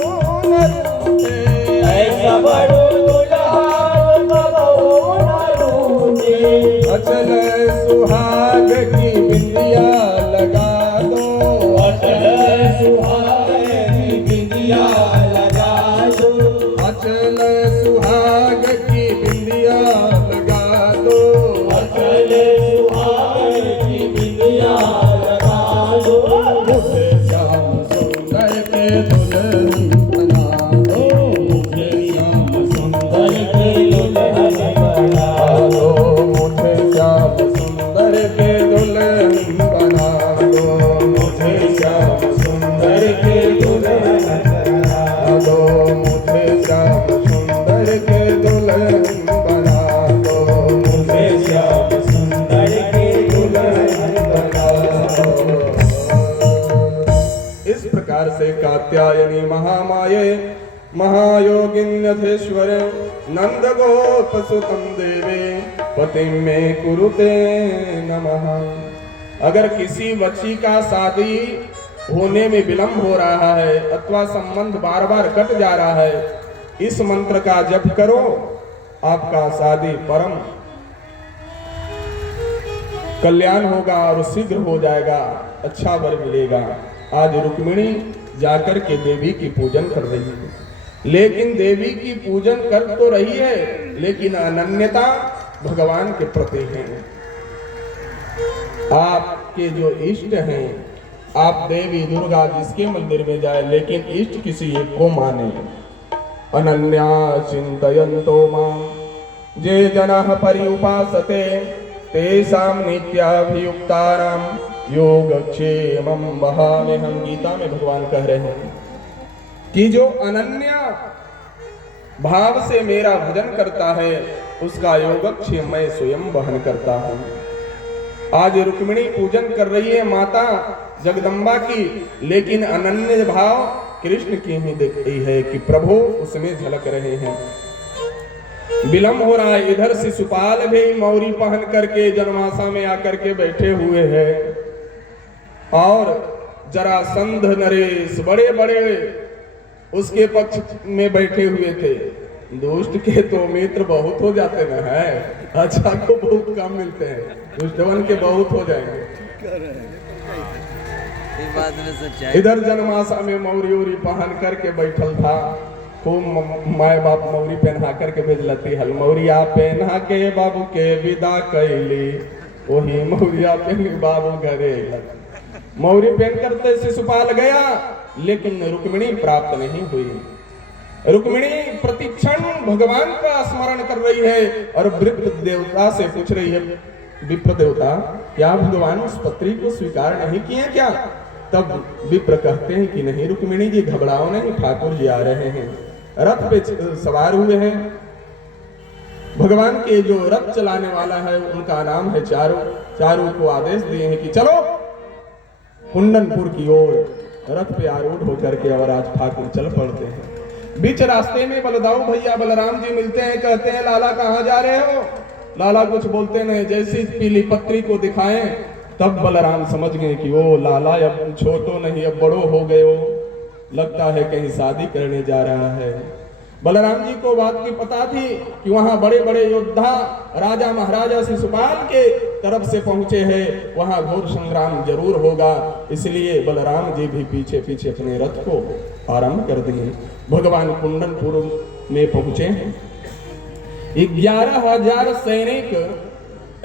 न रूठे, ऐसा करो दुल्हा जो कबहू न रूठे। अचल सुहाग की बिंदिया लगा दो, अचल सुहाग की बिंदिया लगा दो, अचल सुहाग की बिंदिया लगा दो, अचल सुहाग की बिंदिया लगा दो। मुझे श्याम सुंदर के दुल्हन बना दो, मुझे श्याम सुंदर के दुल्हन बना दो, मुझे श्याम सुंदर के दुल्हन बना दो, मुझे श्याम सुंदर के दुल्हन बना दो, मुझे श्याम सुंदर के दुल्हन बना दो, मुझे श्याम सुंदर के दुल्हन बना दो। इस प्रकार से कात्यायनी महामाये महायोगिन्यधेश्वर नंद गोप सुतम देवे पति में कुरुते नमः। अगर किसी बच्ची का शादी होने में विलंब हो रहा है अथवा संबंध बार बार कट जा रहा है, इस मंत्र का जप करो, आपका शादी परम कल्याण होगा और शीघ्र हो जाएगा, अच्छा वर मिलेगा। आज रुक्मिणी जाकर के देवी की पूजन कर रही है, लेकिन देवी की पूजन कर तो रही है लेकिन अनन्यता भगवान के प्रति है। आपके जो इष्ट हैं, आप देवी दुर्गा जिसके मंदिर में जाए लेकिन इष्ट किसी एक को माने। अनन्या चिंतयन्तो मां जे जनाः पर्युपासते तेषां नित्याभियुक्तानां योगक्षेमं वहाम्यहम्। गीता में भगवान कह रहे हैं कि जो अनन्या भाव से मेरा भजन करता है उसका योगक्षेम मैं स्वयं वहन करता हूँ। आज रुक्मिणी पूजन कर रही है माता जगदम्बा की, लेकिन अनन्य भाव कृष्ण की ही दिख रही है कि प्रभु उसमें झलक रहे हैं। विलंब हो रहा है, इधर शिशुपाल भी मौरी पहन करके जनमासा में आकर के बैठे हुए हैं और जरासंध नरेश बड़े बड़े उसके पक्ष में बैठे हुए थे। दुष्ट के तो मित्र बहुत हो जाते ना है, अच्छा को बहुत कम मिलते हैं, दुष्टवन के बहुत हो जाएंगे। इधर जनमासा में मौरी उरी पहन करके बैठल था, खूब माए बाप मौरी पहना करके भेजलती हल। मौरिया पहना के बाबू के विदा कैली, वही मौरिया पहन बाबू घरे। मौरी पहन करते शिशुपाल गया लेकिन रुक्मिणी प्राप्त नहीं हुई। रुक्मिणी प्रतिक्षण भगवान का स्मरण कर रही है और विप्र देवता से पूछ रही है, विप्र देवता क्या भगवान उस पत्री को स्वीकार नहीं किए क्या? तब विप्र कहते हैं कि नहीं रुक्मिणी जी घबराओ नहीं, ठाकुर जी आ रहे हैं, रथ पे सवार हुए हैं। भगवान के जो रथ चलाने वाला है उनका नाम है चारू। चारू को आदेश दिए हैं कि चलो कुंडनपुर की ओर। रथ पे आरूढ़ होकर के और आज ठाकुर चल पड़ते हैं। बीच रास्ते में बलदाऊ भैया बलराम जी मिलते हैं, कहते हैं लाला कहाँ जा रहे हो? लाला कुछ बोलते नहीं, जैसी पीली पत्री को दिखाएं तब बलराम समझ गए कि ओ लाला अब छोटो नहीं अब बड़ो हो गए हो, लगता है कहीं शादी करने जा रहा है। बलराम जी को बात की पता थी कि वहां बड़े बड़े योद्धा राजा महाराजा शिशुपाल के तरफ से पहुंचे हैं, वहां घोर संग्राम जरूर होगा, इसलिए बलराम जी भी पीछे पीछे अपने रथ को आरंभ कर दिए। भगवान कुंडनपुर में पहुंचे हैं। 11,000 सैनिक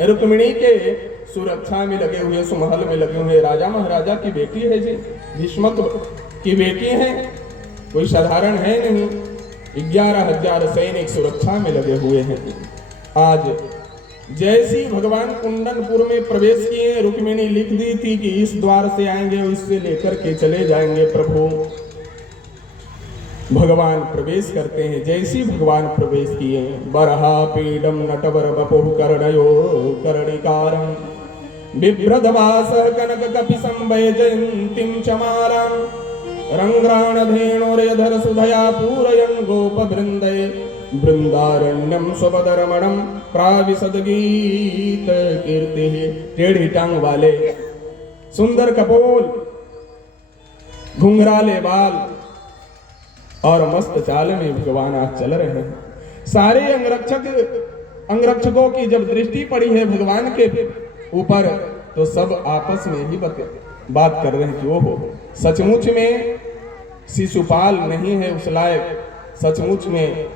रुक्मिणी के सुरक्षा में लगे हुए, सुमहल में लगे हुए। राजा महाराजा की बेटी है जी, भीष्मक की बेटी है, कोई साधारण है नहीं। 11,000 सैनिक सुरक्षा में लगे हुए हैं। आज जैसी भगवान कुंडनपुर में प्रवेश किए, रुक्मिणी लिख दी थी कि इस द्वार से आएंगे और इससे लेकर के चले जाएंगे प्रभु। भगवान प्रवेश करते हैं। जैसी भगवान प्रवेश किए, बरहा पीडम नटवर बपुः कर्णयो कर्णिकारं बिभ्रदवास कनक कपि संवैजयन्तीं चमारां रंग्राणधेणोर्यधर सुधया पूरयन् गोपवृन्दे वृंदारण्यम स्वपदरमणम प्राविशद गीत कीर्ति। टेढ़ी टांग वाले, सुंदर कपोल, घुंघराले बाल और मस्त चाल में भगवान आज चल रहे हैं। सारे अंगरक्षकों की जब दृष्टि पड़ी है भगवान के ऊपर, तो सब आपस में ही बात कर रहे हैं कि वो सचमुच में शिशुपाल नहीं है उस लायक, सचमुच में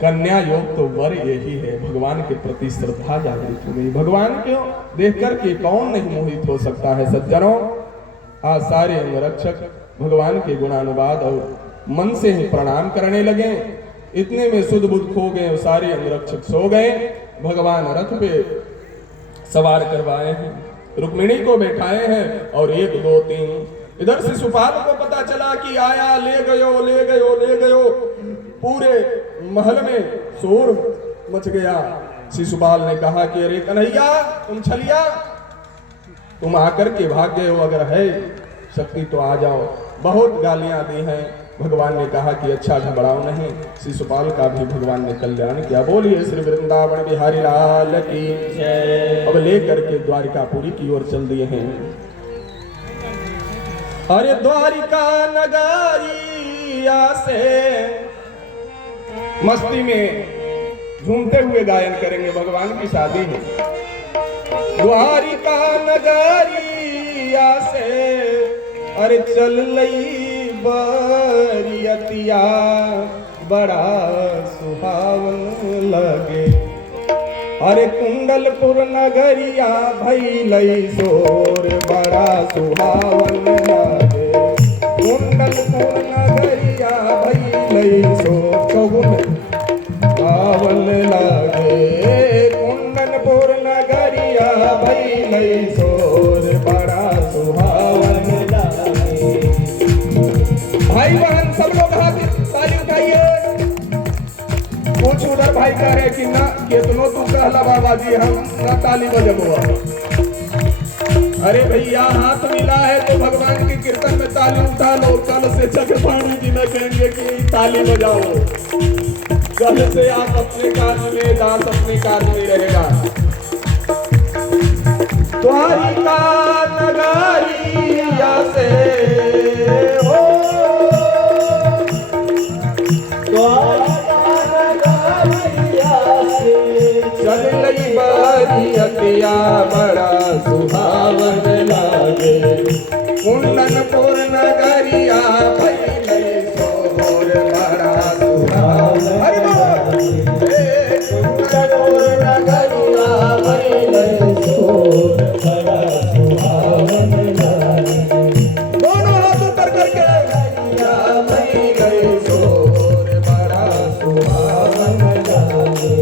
कन्या योग तो वर यही है। भगवान के प्रति श्रद्धा जागृत हो गई। भगवान को देखकर के कौन नहीं मोहित हो सकता है सज्जनों। आज सारे अंगरक्षक भगवान के गुणानुवाद और मन से ही प्रणाम करने लगे। इतने में सुध बुध खो गए, सारे अंगरक्षक सो गए। भगवान रथ पे सवार करवाए हैं, रुक्मिणी को बैठाए हैं और 1 2 3 इधर शिशुपाल को पता चला कि आया, ले गयो ले गयो ले गयो। पूरे महल में शोर मच गया। शिशुपाल ने कहा कि अरे कन्हैया, तुम छलिया, तुम आकर के भाग गए हो, अगर है शक्ति तो आ जाओ। बहुत गालियां दी हैं। भगवान ने कहा कि अच्छा घबराओ नहीं। शिशुपाल का भी भगवान ने कल्याण किया। बोलिए श्री वृंदावन बिहारी लाल की जय। अब लेकर के द्वारिकापुरी की ओर चल दिए हैं। अरे द्वारिका नगरिया से मस्ती में झूमते हुए गायन करेंगे। भगवान की शादी है। द्वारिका नगरिया से अरे चल लई बरियतिया बड़ा सुहावन लगे। अरे कुंडलपुर नगरिया भइलई शोर बड़ा सुहावन लगे। कुंडलपुर नगरिया भइलई शोर सुहावन लगे। कुंडलपुर नगरिया भइलई शोर बड़ा सुहावन लगे। भाई बहन सब लोग हाथ ताली उठाइए। कुछ उधर भाई कह रहे कि ना केतनो तू कहला बाबा जी हम ना ताली बजबुआ। अरे भैया हाथ मिला है तो भगवान के कीर्तन में ताली उठा लो। कल से चक्रपाणी जी न कहेंगे कि ताली बजाओ। कल से आप अपने कार्य में, दास अपने कार्य में रहेगा। द्वारिका नगरिया से चल लई बरियतिया बड़ा सुहावन लागे। कुंडनपुर नगरिया भइलई शोर बड़ा सुहावन लागे। कुंडनपुर नगरिया भइलई शोर बड़ा सुहावन लागे। दोनों हाथ ऊपर करके भइलई शोर बड़ा सुहावन लागे।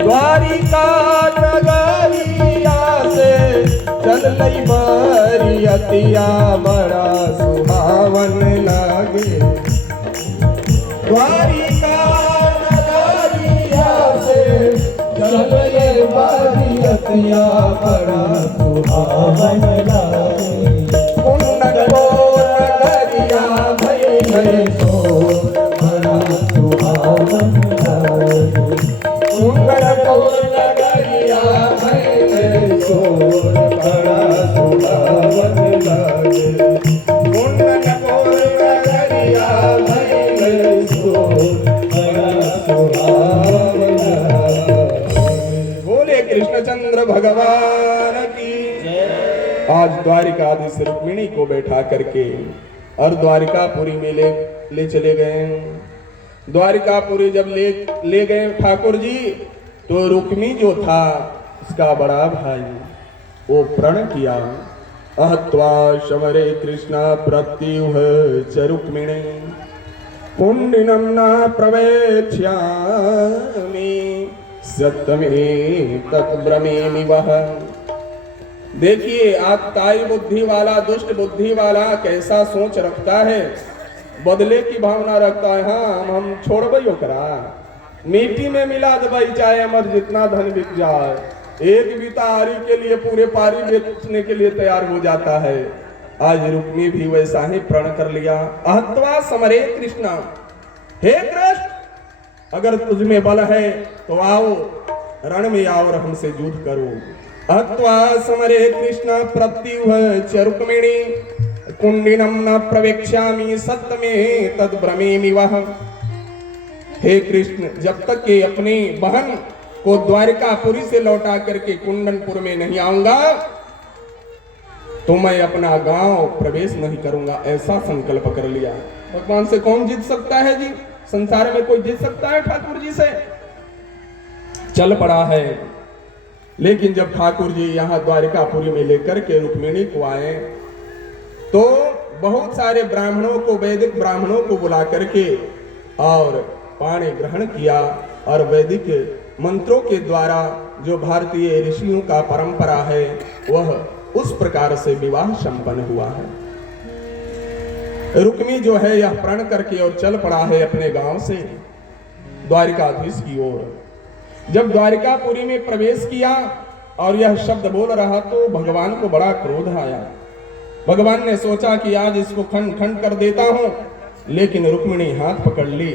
द्वारिका नगरिया से चल लई बरियतिया बड़ा सुहावन लागे। द्वारिका नगरिया से चल लई बरियतिया बड़ा सुहावन लागे। कुंडलपुर नगरिया भइलई शोर बड़ा सुहावन लागे। कुंडलपुर नगरिया भइलई शोर बड़ा सुहावन लागे। कुंडलपुर नगरिया भइलई शोर बड़ा सुहावन लागे। बोले कृष्णचंद्र भगवान की। आज द्वारिकाधीश रुक्मिणी को बैठा करके और द्वारिकापुरी में ले चले गए। द्वारिकापुरी जब ले गए ठाकुर जी, तो रुक्मी जो था उसका बड़ा भाई वो प्रण किया, अहत्वा शमरे कृष्णा प्रत्युह च रुक्मिणी पुण्डिनम न प्रवेक्ष्यामि सत्यमे तत्ब्रमेमि वह। देखिए आताई बुद्धि वाला, दुष्ट बुद्धि वाला कैसा सोच रखता है, बदले की भावना रखता है। हाँ हम छोड़बई ओकरा, मिट्टी में मिला दबई, चाहे अमर जितना धन बिक जाए, एक बीता आरी के लिए पूरे पारी बेचने के लिए तैयार हो जाता है। आज रुक्मी भी वैसा ही प्रण कर लिया, अहत्वा समरे कृष्णा, हे कृष्ण अगर तुझमें बल है तो आओ रण में आओ और हमसे युद्ध करो। अहत्वा समरे कृष्ण प्रत्युह च रुक्मिणी कुंडिनम न प्रवेक्ष्यामि सत्यमे तद्ब्रमेमि वह। हे कृष्ण जब तक के अपनी बहन को द्वारिकापुरी से लौटा करके कुंडनपुर में नहीं आऊंगा तो मैं अपना गांव प्रवेश नहीं करूंगा, ऐसा संकल्प कर लिया। भगवान से कौन जीत सकता है जी, संसार में कोई जीत सकता है ठाकुर जी से? चल पड़ा है। लेकिन जब ठाकुर जी यहाँ द्वारिकापुरी में लेकर के रुक्मिणी को आए तो बहुत सारे ब्राह्मणों को, वैदिक ब्राह्मणों को बुला करके और पाणी ग्रहण किया और वैदिक मंत्रों के द्वारा जो भारतीय ऋषियों का परंपरा है वह उस प्रकार से विवाह संपन्न हुआ है। रुक्मी जो है यह प्रण करके और चल पड़ा है अपने गांव से द्वारिकाधीश की ओर। जब द्वारिकापुरी में प्रवेश किया और यह शब्द बोल रहा तो भगवान को बड़ा क्रोध आया। भगवान ने सोचा कि आज इसको खंड खंड कर देता हूं, लेकिन रुक्मिणी हाथ पकड़ ली।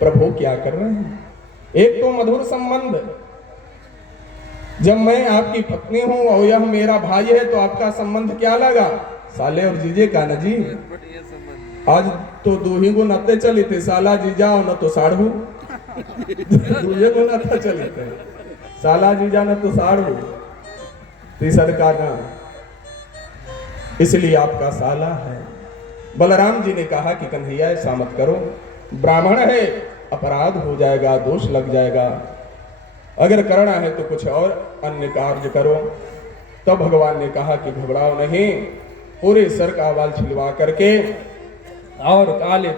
प्रभु क्या कर रहे हैं? एक तो मधुर संबंध, जब मैं आपकी पत्नी हूं और यह मेरा भाई है तो आपका संबंध क्या लगा? साले और जीजे का न जी। आज तो दूही को नते चली थे, साला जीजा और न तो साढ़ू दूहे को नते चली थे, साला जीजा न तो साढ़ू तीसर का ना, इसलिए आपका साला है। बलराम जी ने कहा कि कन्हैया ऐसा मत करो, ब्राह्मण है, अपराध हो जाएगा, दोष लग जाएगा, अगर करना है तो कुछ और अन्य कार्य करो। तब भगवान ने कहा कि घबराओ नहीं, पूरे सर का बाल छिलवा करके और काले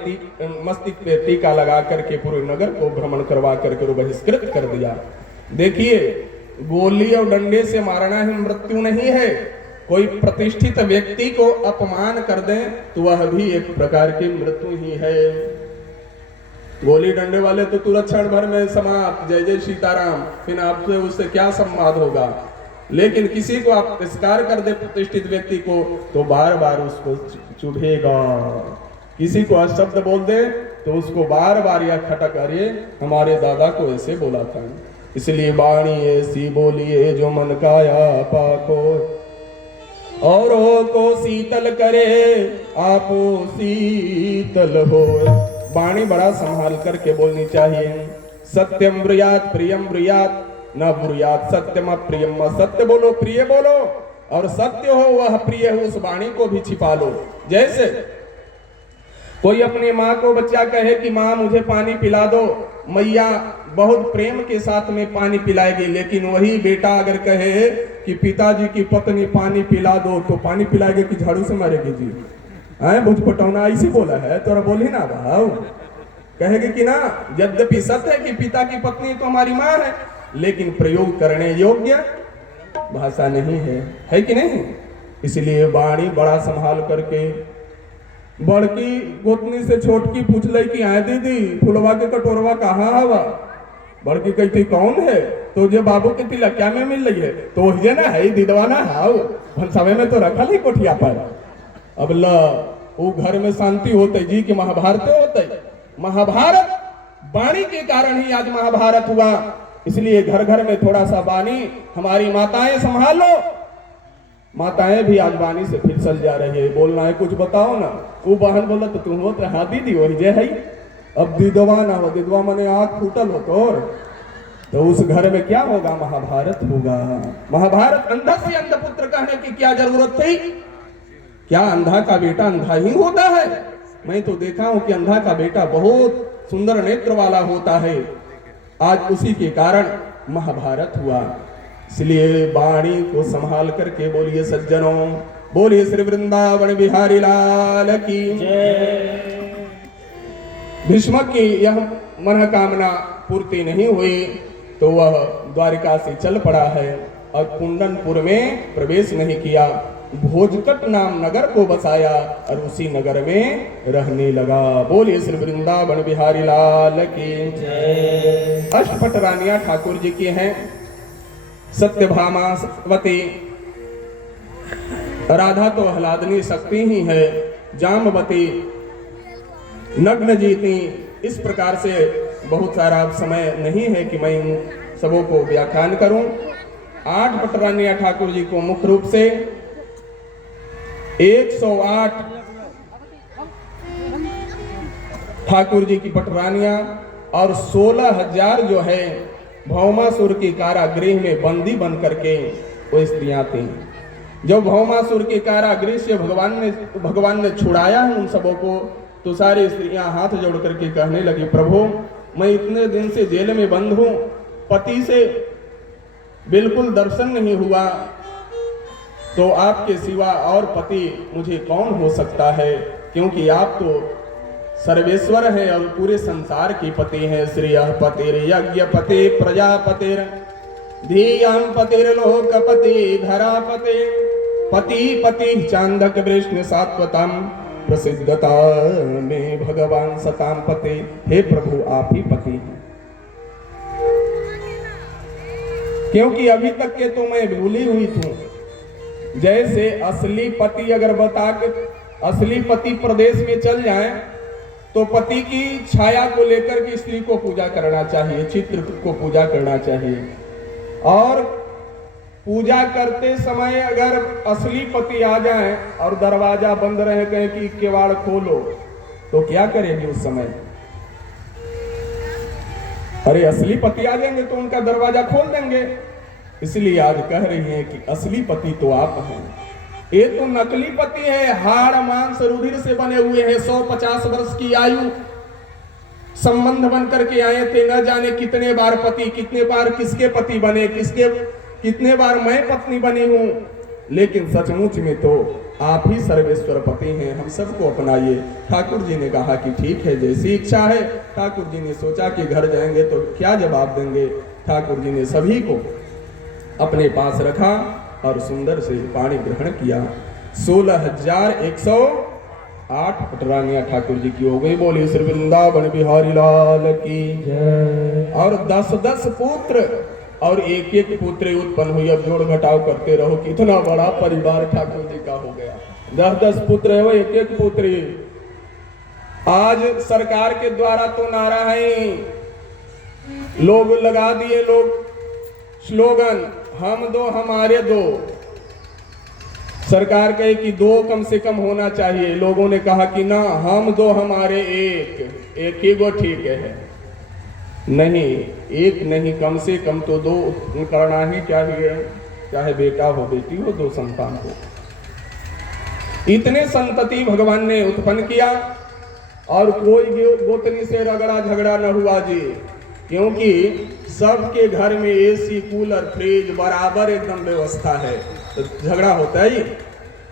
मस्तिष्क पे टीका लगा करके पूरे नगर को भ्रमण करवा करके बहिष्कृत कर दिया। देखिए गोली और डंडे से मारना ही मृत्यु नहीं है, कोई प्रतिष्ठित व्यक्ति को अपमान कर दें तो वह भी एक प्रकार की मृत्यु ही है। गोली डंडे वाले तो तुरंत क्षण भर में समाप्त, जय जय सीताराम, फिर आपसे उससे क्या संवाद होगा। लेकिन किसी को आप तिरस्कार कर दे प्रतिष्ठित व्यक्ति को तो बार बार उसको चुभेगा। किसी को अशब्द बोल दे तो उसको बार बार यह खटक, अरे हमारे दादा को ऐसे बोला था। इसलिए वाणी ऐसी बोलिए जो मन काया पाको, औरों को शीतल करे आपो शीतल हो। वाणी बड़ा संभाल करके बोलनी चाहिए। सत्यम ब्रूयात प्रियम ब्रूयात न ब्रूयात सत्यम अप्रियम। सत्य बोलो, प्रिय बोलो, और सत्य हो वह प्रिय हो, उस वाणी को भी छिपा लो। जैसे कोई अपनी माँ को बच्चा कहे कि माँ मुझे पानी पिला दो, मैया बहुत प्रेम के साथ में पानी पिलाएगी। लेकिन वही बेटा अगर कहे कि पिताजी की पत्नी पानी पिला दो तो पानी पिलाएगी कि झाड़ू से मारेगी जी? भुज पटौना ऐसी बोला है, तोरा बोली ना भाव, कहेगी कि ना। यद्यपि सत्य है कि पिता की पत्नी तो हमारी माँ है, लेकिन प्रयोग करने योग्य भाषा नहीं है कि नहीं? इसलिए वाणी बड़ा संभाल करके। बड़की गोतनी से छोटकी पूछ ले कि आए दीदी फुलवा के कटोरवा कहाँ हवा? बड़की कहती कौन है? तो जे बाबू के तिलक क्या में मिल रही है? तो वही ना है दीदवाना हाउ भंसावे में तो रखा ही कोठिया पर। अब ल वो घर में शांति होते जी कि महाभारत होते। महाभारत वाणी के कारण ही आज महाभारत हुआ। इसलिए घर घर में थोड़ा सा वाणी हमारी माताएं संभालो। माताएं भी आज वाणी से फिसल जा रही है। बोलना है कुछ बताओ ना। वो बहन बोला तो तुम हो तो हाँ दीदी वही जे है। अब दीदवा ना हो, दीदवा मने आँख फूटल हो तो तो उस घर में क्या होगा? महाभारत होगा। महाभारत। अंधा से अंध पुत्र कहने की क्या जरूरत थी? क्या अंधा का बेटा अंधा ही होता है? मैं तो देखा हूं कि अंधा का बेटा बहुत सुंदर नेत्र वाला होता है। आज उसी के कारण महाभारत हुआ। इसलिए वाणी को संभाल करके बोलिए सज्जनों, बोलिए श्री वृंदावन बिहारी लाल की जय। भीष्म की यह मनोकामना पूर्ति नहीं हुई तो वह द्वारिका से चल पड़ा है और कुंडनपुर में प्रवेश नहीं किया। भोजकट नाम नगर को बसाया और उसी नगर में रहने लगा। बोलिए श्री वृंदावन बिहारी लाल की जय। अष्टपट रानियां ठाकुर जी की हैं। सत्यभामा, सत्यवती, राधा तो आह्लादनी शक्ति ही है, जाम्बवती, नग्न जीती। इस प्रकार से बहुत सारा समय नहीं है कि मैं इन सबों को व्याख्यान करूं। 8 पटरानियां ठाकुर जी को मुख्य रूप से 108 ठाकुर जी की पटरानियां और 16,000 जो है भौमासुर की कारागृह में बंदी बन करके वो स्त्रियां थी। जब भौमासुर के कारागृह से भगवान ने छुड़ाया है उन सबों को, तो सारी स्त्रियां हाथ जोड़ करके कहने लगी, प्रभु मैं इतने दिन से जेल में बंद हूं, पति से बिल्कुल दर्शन नहीं हुआ, तो आपके सिवा और पति मुझे कौन हो सकता है? क्योंकि आप तो सर्वेश्वर हैं और पूरे संसार के पति हैं। श्रेय पतिर यज्ञपति प्रजापतिर धीयां पतिर लोकपति धरापति पति पति चांदक वृष्ण सात्वतम प्रसिद्धता में भगवान सताम पति। हे प्रभु आप ही पति हैं, क्योंकि अभी तक के तो मैं भूली हुई थी। जैसे असली पति अगर बता के असली पति प्रदेश में चल जाए तो पति की छाया को लेकर के स्त्री को पूजा करना चाहिए, चित्र को पूजा करना चाहिए। और पूजा करते समय अगर असली पति आ जाए और दरवाजा बंद रहे, कहे कि केवाड़ खोलो, तो क्या करेंगे उस समय? अरे असली पति आ जाएंगे तो उनका दरवाजा खोल देंगे। इसलिए आज कह रही हैं कि असली पति तो आप हैं। ये तो नकली पति है, हाड़ मांस रुधिर से बने हुए हैं। 150 वर्ष की आयु संबंध बन करके आए थे, न जाने कितने बार पति, कितने बार किसके पति बने, कितने बार मैं पत्नी बनी हूं। लेकिन सचमुच में तो आप ही सर्वेश्वर पति हैं। हम सबको अपनाइए। ठाकुर जी ने कहा कि ठीक है, जैसी इच्छा है। ठाकुर जी ने सोचा कि घर जाएंगे तो क्या जवाब देंगे। ठाकुर जी ने सभी को अपने पास रखा और सुंदर से पानी ग्रहण किया। 16,108 पटरानियां ठाकुर जी की हो गई। बोली श्री वृंदावन बिहारी लाल की जय। और 10-10 पुत्र और एक पुत्री उत्पन्न हुई। अब जोड़ घटाव करते रहो, कितना बड़ा परिवार ठाकुर जी का हो गया। 10-10 पुत्र है वो, एक पुत्री। आज सरकार के द्वारा तो नारा है, लोग लगा दिए, लोग स्लोगन, हम दो हमारे दो। सरकार कहे कि 2 कम से कम होना चाहिए। लोगों ने कहा कि ना, हम 2 हमारे एक ही गो ठीक है। नहीं, एक नहीं, कम से कम तो 2 करना ही चाहिए, चाहे बेटा हो बेटी हो, 2 संतान हो। इतने संतति भगवान ने उत्पन्न किया और कोई गोतनी से रगड़ा झगड़ा न हुआ जी, क्योंकि सबके घर में एसी, कूलर, फ्रिज बराबर एकदम व्यवस्था है। तो झगड़ा होता ही,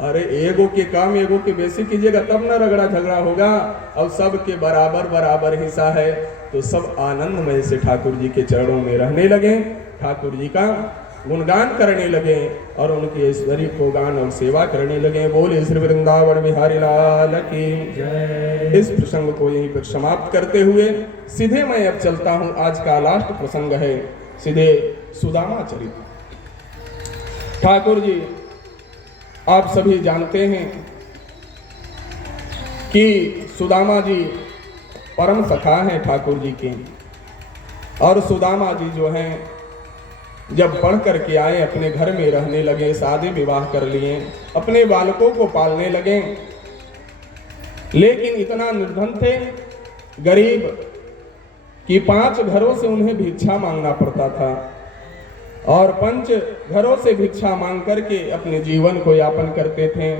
अरे एगो के कम एगो के बेसी कीजिएगा तब ना रगड़ा झगड़ा होगा। और सबके बराबर बराबर हिस्सा है। तो सब आनंदमय से ठाकुर जी के चरणों में रहने लगे, ठाकुर जी का गुणगान करने लगे और उनके ऐश्वर्य को गान और सेवा करने लगे। बोले श्री वृंदावन बिहारी लाल की जय। इस प्रसंग को यहीं पर समाप्त करते हुए सीधे मैं अब चलता हूं। आज का लास्ट प्रसंग है सीधे सुदामा चरित्र। ठाकुर जी आप सभी जानते हैं कि सुदामा जी परम सखा हैं ठाकुर जी के। और सुदामा जी जो हैं, जब पढ़ करके आए, अपने घर में रहने लगे, शादी विवाह कर लिए, अपने बालकों को पालने लगे। लेकिन इतना निर्धन थे, गरीब, कि 5 घरों से उन्हें भिक्षा मांगना पड़ता था और 5 घरों से भिक्षा मांग करके अपने जीवन को यापन करते थे।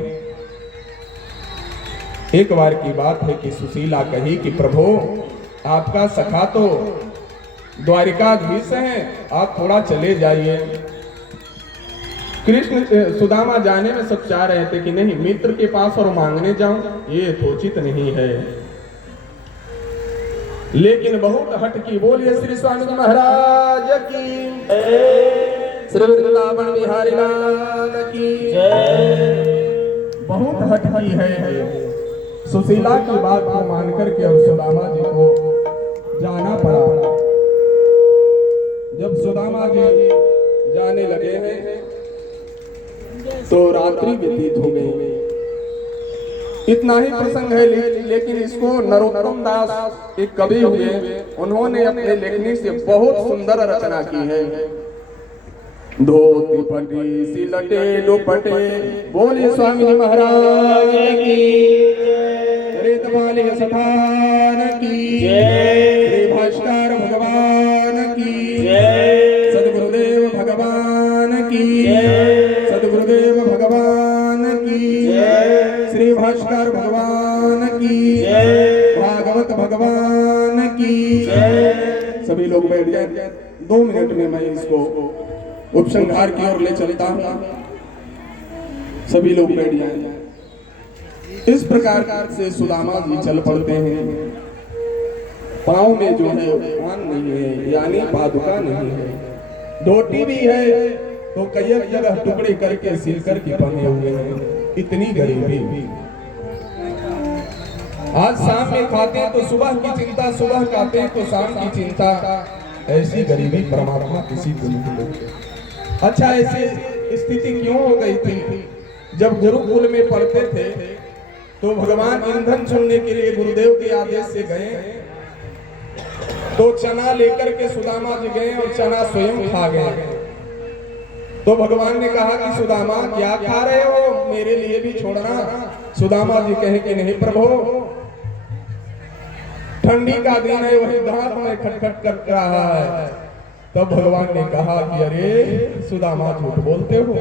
एक बार की बात है कि सुशीला कही कि प्रभु आपका सखा तो द्वारिकाधीश है, आप थोड़ा चले जाइए। कृष्ण सुदामा जाने में सब चाह रहे थे कि नहीं, मित्र के पास और मांगने जाऊं ये उचित नहीं है, लेकिन बहुत हट की। बोलिए श्री स्वामी महाराज की, श्री वृंदावन बिहारी लाल की जय। बहुत हट की है। सुशीला की बात को मान करके और सुदामा जी को जाना पड़ा। जब सुदामा जी जाने लगे हैं तो रात्रि व्यतीत हो गई। इतना ही प्रसंग है, लेकिन इसको नरोत्तम दास एक कवि हुए, उन्होंने अपने लेखनी से बहुत सुंदर रचना की है। धोती फटी सिलटे दुपटे, बोले स्वामी जी महाराज की, रेत वाले सठान की जय, श्री भास्कर भगवान की जय, सद्गुरुदेव भगवान की जय, सद्गुरुदेव भगवान की जय, श्री भास्कर भगवान की जय, भागवत भगवान की जय। सभी लोग बैठ जाए। 2 मिनट में मैं इसको उपसंहार की ओर ले चलता हूं। सभी लोग बैठ जाए। इस प्रकार से सुदामा जी चल पड़ते हैं। पांव में जो है कान नहीं है, यानी पादुका नहीं है। धोती भी है तो कई जगह टुकड़े करके सिल करके पहने हुए हैं। इतनी गरीबी। आज शाम में खाते हैं तो सुबह की चिंता, सुबह खाते हैं तो शाम की चिंता। ऐसी गरीबी परमात्मा किसी को नहीं देते। अच्छा, ऐसी स्थिति क्यों हो गई थी? जब गुरुकुल में पढ़ते थे तो भगवान ईंधन चुनने के लिए गुरुदेव के आदेश से गए, तो चना लेकर के सुदामा जी गए और चना स्वयं खा गए। तो भगवान ने कहा कि सुदामा क्या खा रहे हो, मेरे लिए भी छोड़ना। सुदामा जी कहे कि नहीं प्रभु, ठंडी का दिन है, वही दांत में खटखट कर रहा है। तब भगवान ने कहा कि अरे सुदामा झूठ बोलते हो,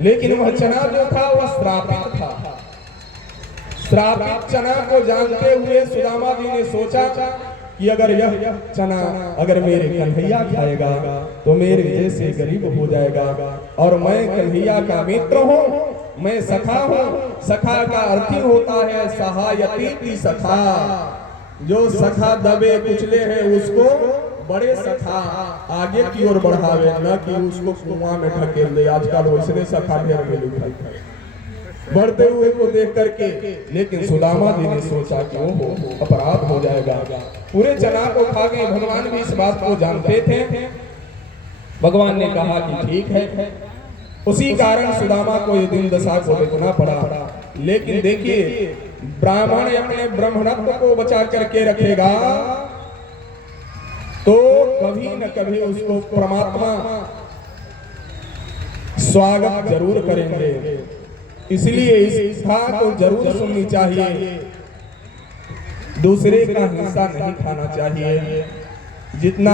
लेकिन वह चना जो था वह श्रापित था। श्रापित चना को जानते हुए सुदामा जी ने सोचा कि अगर यह चना अगर मेरे कन्हैया खाएगा तो मेरे जैसे गरीब हो जाएगा, और मैं कन्हैया का मित्र हूँ, मैं सखा हूँ। सखा का अर्थ ही होता है सहायती सखा। जो सखा दबे कुचले हैं उसको बड़े सखा आगे की ओर बढ़ावे, न कि उसको कुआं में ढकेल दे। आजकल वैसे सखा ढेर मिले बढ़ते हुए को देख करके। लेकिन सुदामा जी ने सोचा कि वो अपराध हो जाएगा, पूरे चना को खा गए। भगवान भी इस बात को जानते थे। भगवान ने कहा कि ठीक है। उसी कारण सुदामा को ये दिन दशा को देखना पड़ा। लेकिन देखिए, ब्राह्मण अपने ब्रह्मणत्व को बचा करके रखेगा तो कभी न कभी उसको परमात्मा स्वागत जरूर करेंगे। इसलिए इस कथा को जरूर सुननी चाहिए। दूसरे का हिस्सा नहीं खाना चाहिए। जितना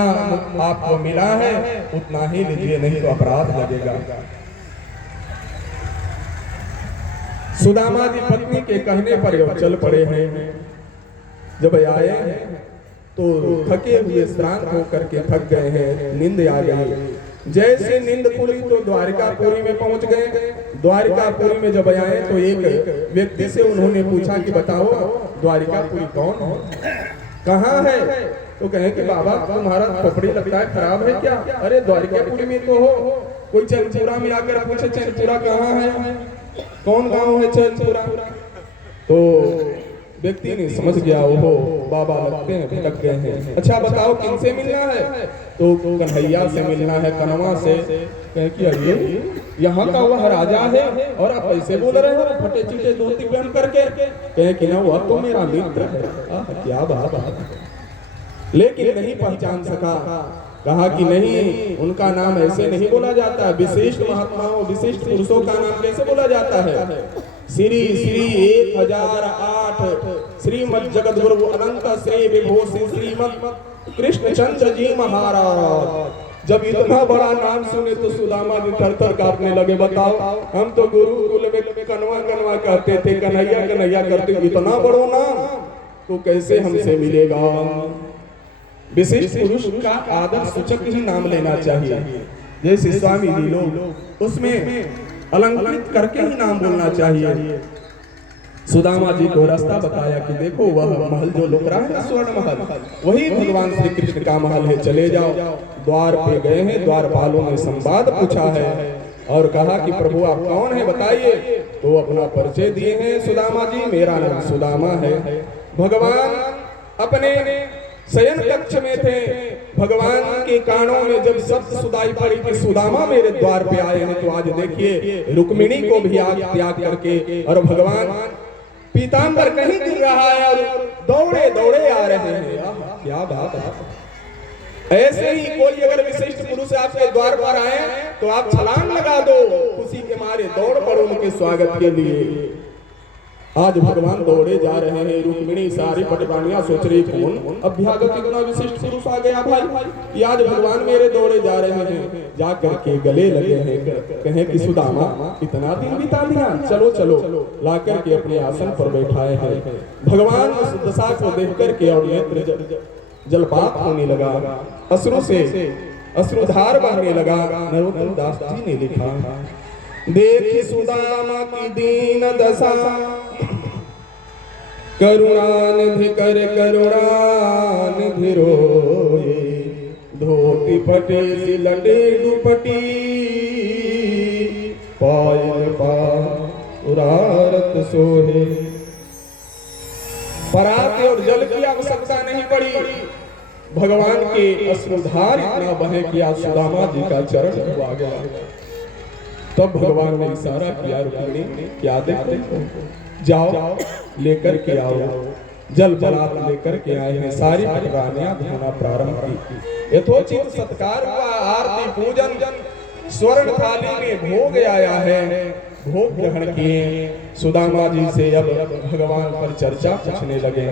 आपको मिला है उतना ही लीजिए, नहीं तो अपराध लगेगा। सुदामा जी पत्नी के कहने पर चल पड़े हैं। जब आए तो थके हुए श्रांत होकर के थक गए हैं, नींद आ गई। जैसे नींद खुली तो द्वारिकापुरी में पहुंच गए। द्वारिकापुरी में जब आए तो एक व्यक्ति से उन्होंने पूछा कि बताओ द्वारिकापुरी कौन है, कहाँ है? तो कहे कि बाबा तुम्हारा खोपड़ी लगता है खराब है क्या? अरे द्वारिकापुरी में तो हो। कोई चंचूरा मिलाकर पूछे चंचूरा कहाँ है, कौन गाँव है चंचूरा? तो व्यक्ति ने समझ गया, ओहो बाबा लगते हैं भटक गए हैं। अच्छा बताओ किनसे मिलना है? तो कन्हैया से मिलना है, कनवा से। कहे कि अरे यहाँ का वह राजा है और आप ऐसे बोल रहे हो फटे चिटे धोती पहन करके? कहे कि ना वह तो मेरा मित्र है। क्या बात है। लेकिन नहीं पहचान सका। कहा कि नहीं, उनका नाम ऐसे नहीं बोला जाता। विशिष्ट महात्माओं विशिष्ट पुरुषों का नाम कैसे बोला जाता है? श्री श्री 1008 श्रीमद जगद्गुरु अनंत श्री विभूषि श्रीमद कृष्णचंद्र जी महाराज। जब इतना बड़ा नाम सुने तो सुदामा जी थर-थर कांपने लगे। बताओ, हम तो गुरुकुल में कनवा कनवा कहते थे, कन्हैया कन्हैया करते, इतना बड़ा नाम तो कैसे हमसे मिलेगा। विशिष्ट पुरुष का आदर सूचक ही नाम लेना चाहिए। जैसे स्वामी जी लोग उसमें अलंकृत करके ही नाम बोलना चाहिए। सुदामा जी को रास्ता बताया कि देखो वह महल जो लुक रहा है स्वर्ण महल, वही भगवान श्री कृष्ण का महल है, चले जाओ। द्वार पे गए हैं, द्वारपालों ने संवाद पूछा है और कहा कि प्रभु आप कौन है बताइए। तो अपना परिचय दिए हैं सुदामा जी, मेरा नाम सुदामा है। भगवान अपने शयन कक्ष में थे, भगवान के कानों में जब शब्द सुनाई पड़ी कि सुदामा मेरे द्वार पे आए हैं, तो आज देखिए रुक्मिणी को भी त्याग करके और भगवान पीतांबर कहीं गिर रहा है और दौड़े दौड़े आ रहे हैं। क्या बात है। ऐसे ही कोई अगर विशिष्ट पुरुष आपके द्वार पर आए तो आप छलांग लगा दो, खुशी के मारे दौड़ पड़ो उनके स्वागत के लिए। आज भगवान दौड़े जा रहे हैं, रुक्मिणी सारी पटरानियां सोच रही कौन अभ्यागत इतना विशिष्ट पुरुष आ गया भाई, ये आज भगवान मेरे दौड़े जा रहे हैं। जा करके गले लगे हैं, कहें कि सुदामा इतना दिन बिता दिया, चलो चलो, ला करके अपने आसन पर बैठाए हैं। भगवान उस दशा को देख करके और नेत्र जलपात होने लगा, अश्रु से अश्रुधार बहने लगा। नरोत्तम दास जी ने लिखा, देखी सुदामा की दीन दशा, करुणानिधि कर करुणानिधि रोए, धोती फटे सी लटे दुपटी, पायल पारारत सोहे। परात और जल की आवश्यकता नहीं पड़ी, भगवान के अश्रुधार इतना बहे कि आज सुदामा जी का चरण हुआ गया। तब भगवान ने इशारा किया, रुक्मिणी क्या देखो, जाओ लेकर के आओ। जल बरात लेकर के आए हैं, सारी पटरानियां धोना प्रारंभ की। यथोचित सत्कार हुआ, आरती पूजन, स्वर्ण थाली में भोग आया है, भोग ग्रहण किए। सुदामा जी से अब भगवान पर चर्चा पूछने लगे।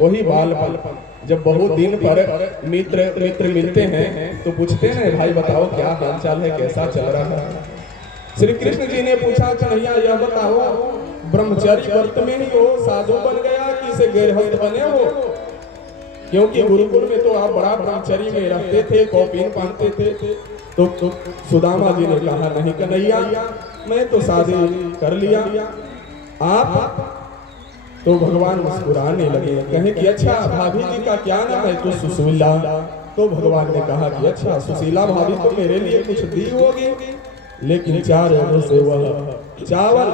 वही बालपन, जब बहुत दिन पर मित्र मिलते हैं तो पूछते हैं भाई बताओ क्या हालचाल है, कैसा चल रहा है। श्री कृष्ण जी ने पूछा, कन्हैया यह बताओ ब्रह्मचर्य व्रत में ही हो, साधु बन गया कि इसे गृहस्थ बने हो? क्योंकि गुरुकुल में तो आप बड़ा ब्रह्मचर्य में रहते थे, कौपीन पहनते थे। तो सुदामा जी ने कहा, नहीं कन्हैया मैं तो शादी कर लिया। आप तो भगवान मुस्कुराने लगे, कहे कि अच्छा भाभी जी का क्या नाम है? तो सुशीला। तो भगवान ने कहा कि अच्छा सुशीला भाभी तो मेरे लिए कुछ दी होगी, लेकिन 4 वर्षों से वह चावल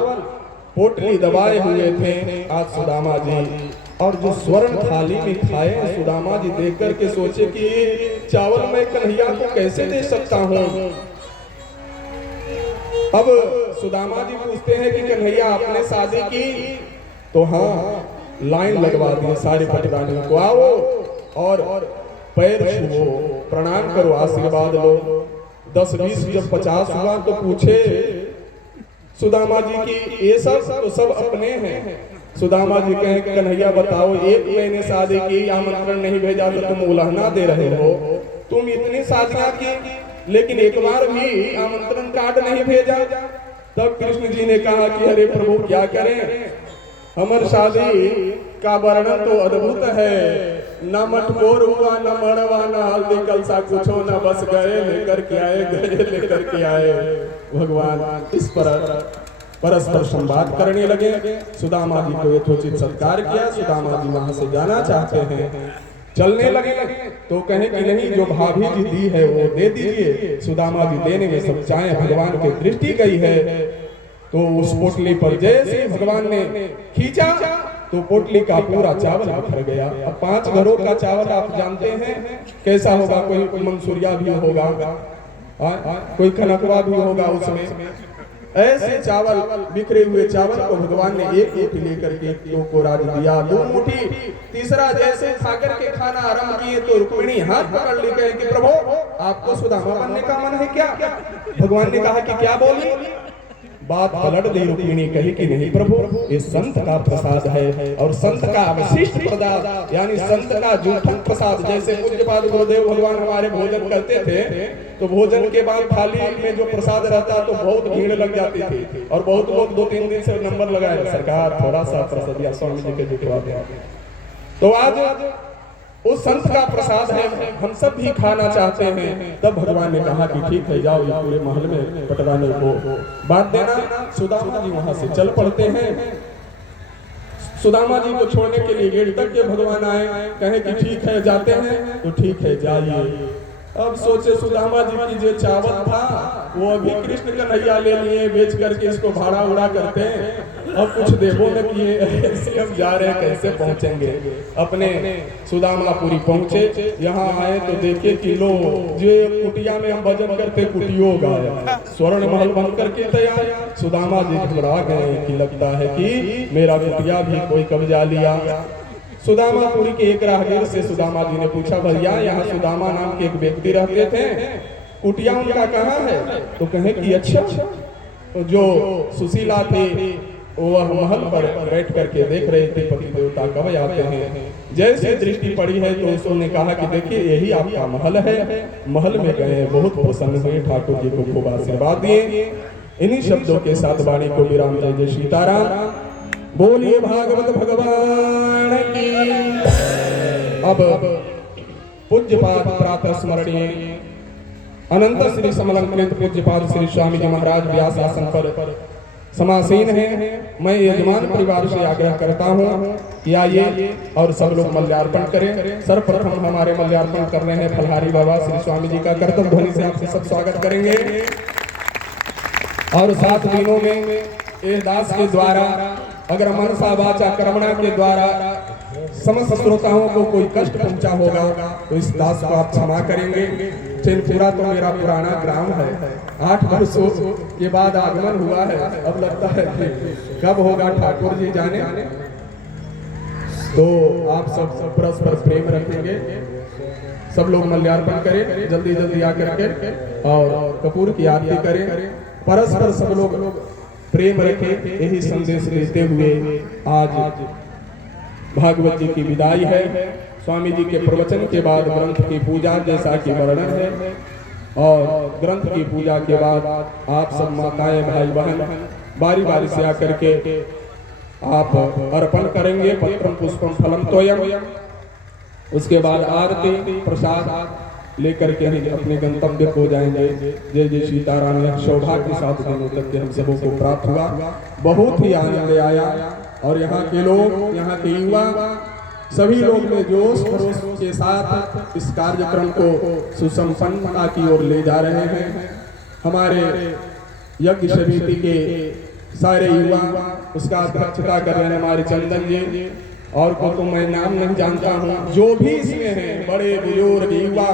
पोटली दबाए हुए थे। आज सुदामा जी और जो स्वर्ण थाली में खाए, सुदामा जी देख करके सोचे कि ये चावल मैं कन्हैया को कैसे दे सकता हूँ। अब सुदामा जी पूछते हैं कि कन्हैया आपने शादी की? तो हाँ, लाइन लगवा दी सारे पटरानियों को, आओ और पैर छुओ, प्रणाम करो, आशीर्वाद लो। 10-20 जब 50 हुआ तो पूछे सुदामा जी की ये सब अपने हैं। सुदामा जी कहे कन्हैया बताओ, एक महीने शादी की, आमंत्रण नहीं भेजा तो तुम उलाहना दे रहे हो। तुम इतनी शादियां की लेकिन एक बार भी आमंत्रण कार्ड नहीं भेजा। तब कृष्ण जी ने कहा कि अरे प्रभु क्या करें, हमारी शादी का वर्णन तो अद्भुत है, न मटकोर हुआ, न मड़वा, न हल्दी कलसा, कुछ न बस गए लेकर के आए, गए लेकर के आए। भगवान इस पर परस्पर संवाद करने लगे। सुदामा जी को यथोचित सत्कार किया। सुदामा जी वहां से जाना चाहते हैं, चलने लगे तो कहे कि नहीं, जो भाभी जी दी है वो दे दीजिए। सुदामा जी देने में सब चाहे, भगवान की दृष्टि गई है। तो उस पोटली पर जैसे भगवान ने खींचा तो पोटली का पूरा चावल बिखर गया। अब 5 घरों का चावल आप जानते हैं कैसा होगा, कोई मंसूरिया भी होगा, कोई खनकवा भी होगा उसमें। ऐसे चावल, बिखरे हुए चावल को भगवान ने एक एक लेकर के को राज दिया। 2 मुट्ठी, तीसरा जैसे खाकर के खाना आरंभ किए तो रुक्मिणी हाथ पकड़ ली, कहे कि प्रभु आपको सुदामा बनने का मन है क्या? भगवान ने कहा कि क्या बोली? बात पलट दी रुक्मिणी, कही कि नहीं प्रभु, ये संत का प्रसाद है और संत का अवशिष्ट प्रसाद यानी संत का जूठन प्रसाद। जैसे पूज्यपाद गुरुदेव भगवान हमारे भोजन करते थे तो भोजन के बाद थाली में जो प्रसाद रहता तो बहुत भीड़ लग जाती थी और बहुत लोग 2-3 दिन से नंबर लगाए, सरकार थोड़ा सा प्रसाद या स्वामी जी के जुटवा दिया। तो आज उस संत का प्रसाद है, हम सब भी खाना चाहते हैं। तब भगवान ने कहा कि ठीक है, जाओ ये पूरे महल में पटरानी को बांट देना। सुदामा जी वहां से चल पड़ते हैं। सुदामा जी को छोड़ने के लिए गेट तक के भगवान आए, कहे कि ठीक है जाते हैं, तो ठीक है जाइए। अब सोचे सुदामा जी की जो चावल था वो अभी कृष्ण कन्हैया ले लिए, बेच करके इसको भाड़ा उड़ा करते हैं, अब कुछ देवो न किए, ऐसे हम जा रहे हैं कैसे पहुंचेंगे। अपने सुदामापुरी पहुंचे, यहाँ आए तो देखे कि लो जो कुटिया में हम भजन करते कुटियो गाया, स्वर्ण महल बन करके तैयार। सुदामा जी घबरा गए कि लगता है कि मेरा कुटिया भी कोई कब्जा लिया। सुदामापुरी के एक राहगीर से सुदामा जी ने पूछा, भैया यहाँ सुदामा नाम के एक व्यक्ति रहते थे, कुटिया उनका कहाँ है? तो कहे कि अच्छा, जो सुशीला थी वह महल पर बैठ करके देख रहे थे पति देवता कब आते हैं। जैसे दृष्टि पड़ी है तो उसने कहा कि देखिए यही आपका महल है। महल में गए, बहुत प्रसन्न हुए, ठाकुर जी को खूब आशीर्वाद दिए। इन्हीं शब्दों के साथ वाणी को विराम। जय जय सीताराम, बोलिए भागवत भगवान की। अब पूज्यपाद प्रातः स्मरणीय अनंत श्री समलंकृत पूज्यपाद श्री स्वामी जी महाराज व्यास आसन पर समासीन हैं। मैं यजमान परिवार से आग्रह करता हूं कि आइए और सब लोग मल्यार्पण करें। सर्वप्रथम हमारे मल्यार्पण कर रहे हैं फलहारी बाबा श्री स्वामी जी का कर्तव्य ध्वनि से आपसे सब स्वागत करेंगे। और 7 दिनों में ये दास के द्वारा अगर मनसा वाचा कर्मणा के द्वारा समस्त श्रोताओं को कोई कष्ट पहुंचा होगा तो इस दास को आप क्षमा करेंगे। चैनपुरा तो मेरा पुराना ग्राम है, 8 वर्षों के बाद आगमन हुआ है। अब लगता है कि कब होगा ठाकुर जी जाने। तो आप सब परस्पर प्रेम रखेंगे, सब लोग मल्यार्पण करें, जल्दी जल्दी आकर के और कपूर की आरती करें। परस्पर सब लोग प्रेम रखे, यही संदेश देते हुए आज भागवत जी की विदाई है। स्वामी जी के प्रवचन के बाद ग्रंथ की पूजा जैसा कि वर्णन है, और ग्रंथ की पूजा के बाद आप सब माताएं भाई बहन बारी बारी से आकर के आप अर्पण करेंगे, पत्रम पुष्पम फलम तोयम। उसके बाद आरती प्रसाद लेकर के हम अपने गंतव्य को जाएंगे। जय जय सीताराम। सौभाग्य 7 दिनों तक के हम सबों को प्राप्त हुआ, बहुत ही आनंद आया। और यहाँ के लोग, यहाँ के युवा सभी लोग में जोश खरोश के साथ इस कार्यक्रम को सुसंपन्नता की ओर ले जा रहे हैं। हमारे यज्ञ समिति के सारे युवा, उसका अध्यक्षता कर रहे हैं हमारे चंदन जी, और को तो मैं नाम नहीं जानता हूँ, जो भी इसमें हैं बड़े बुजुर्ग युवा,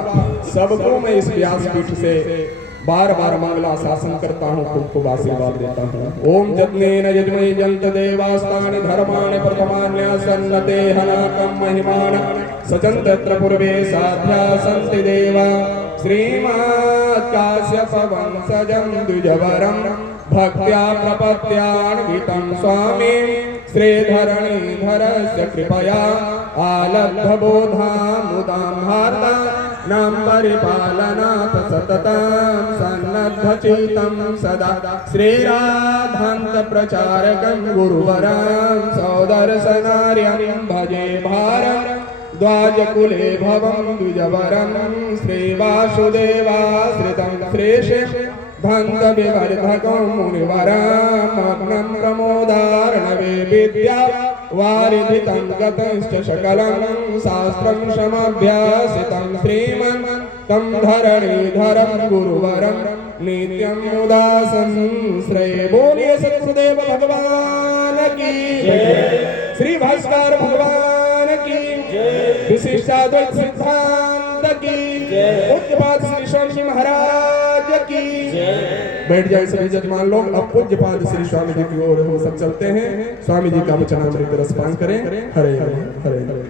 सबको मैं इस व्यासपीठ से बार बार मंगला शासन करता हूँ, खूब आशीर्वाद देता हूँ। ओम जत्नेन यजमहि जंत देवास्तानि धर्माणि प्रथमान्यासन्नते हनाकं महिमान सचन्तत्र पूर्वे साध्या सन्ति देवा। श्रीमत् काश्यप वंशजं द्विजवरं भक्त्या प्रपत्यान्वितं स्वामी श्रीधरणीधरस्य कृपया आलब्धबोधामुदां नाम परिपालनात् सततं सन्नद्धचित्तं सदा श्रीराधान्त प्रचारकं गुरुवरं सौदर्शनार्यं भजे भारं द्वाजकुले भवं द्विजवरं श्रीवासुदेवाश्रितं श्रेष्ठं धन्त विवर्धकं मुनिवरं प्रमोदार्णवे विद्या वारिधितं गतश्च सकलं शास्त्रं समभ्यासितं श्रीमन् तं धरणीधरं गुरुवरं नित्यं उदासं श्रेय। बोलिए सद्गुरुदेव भगवान की जय, श्री भास्कर भगवान की जय, विशिष्टाद्वैत सिद्धांत की जय, पूज्यपाद श्री स्वामी महाराज की जय। बैठ जाए सभी जजमान लोग। अब पूज्यपाद श्री स्वामी जी की ओर हम सब चलते हैं। स्वामी जी का वचनामृत रसपान करें। हरे हरे हरे हरे।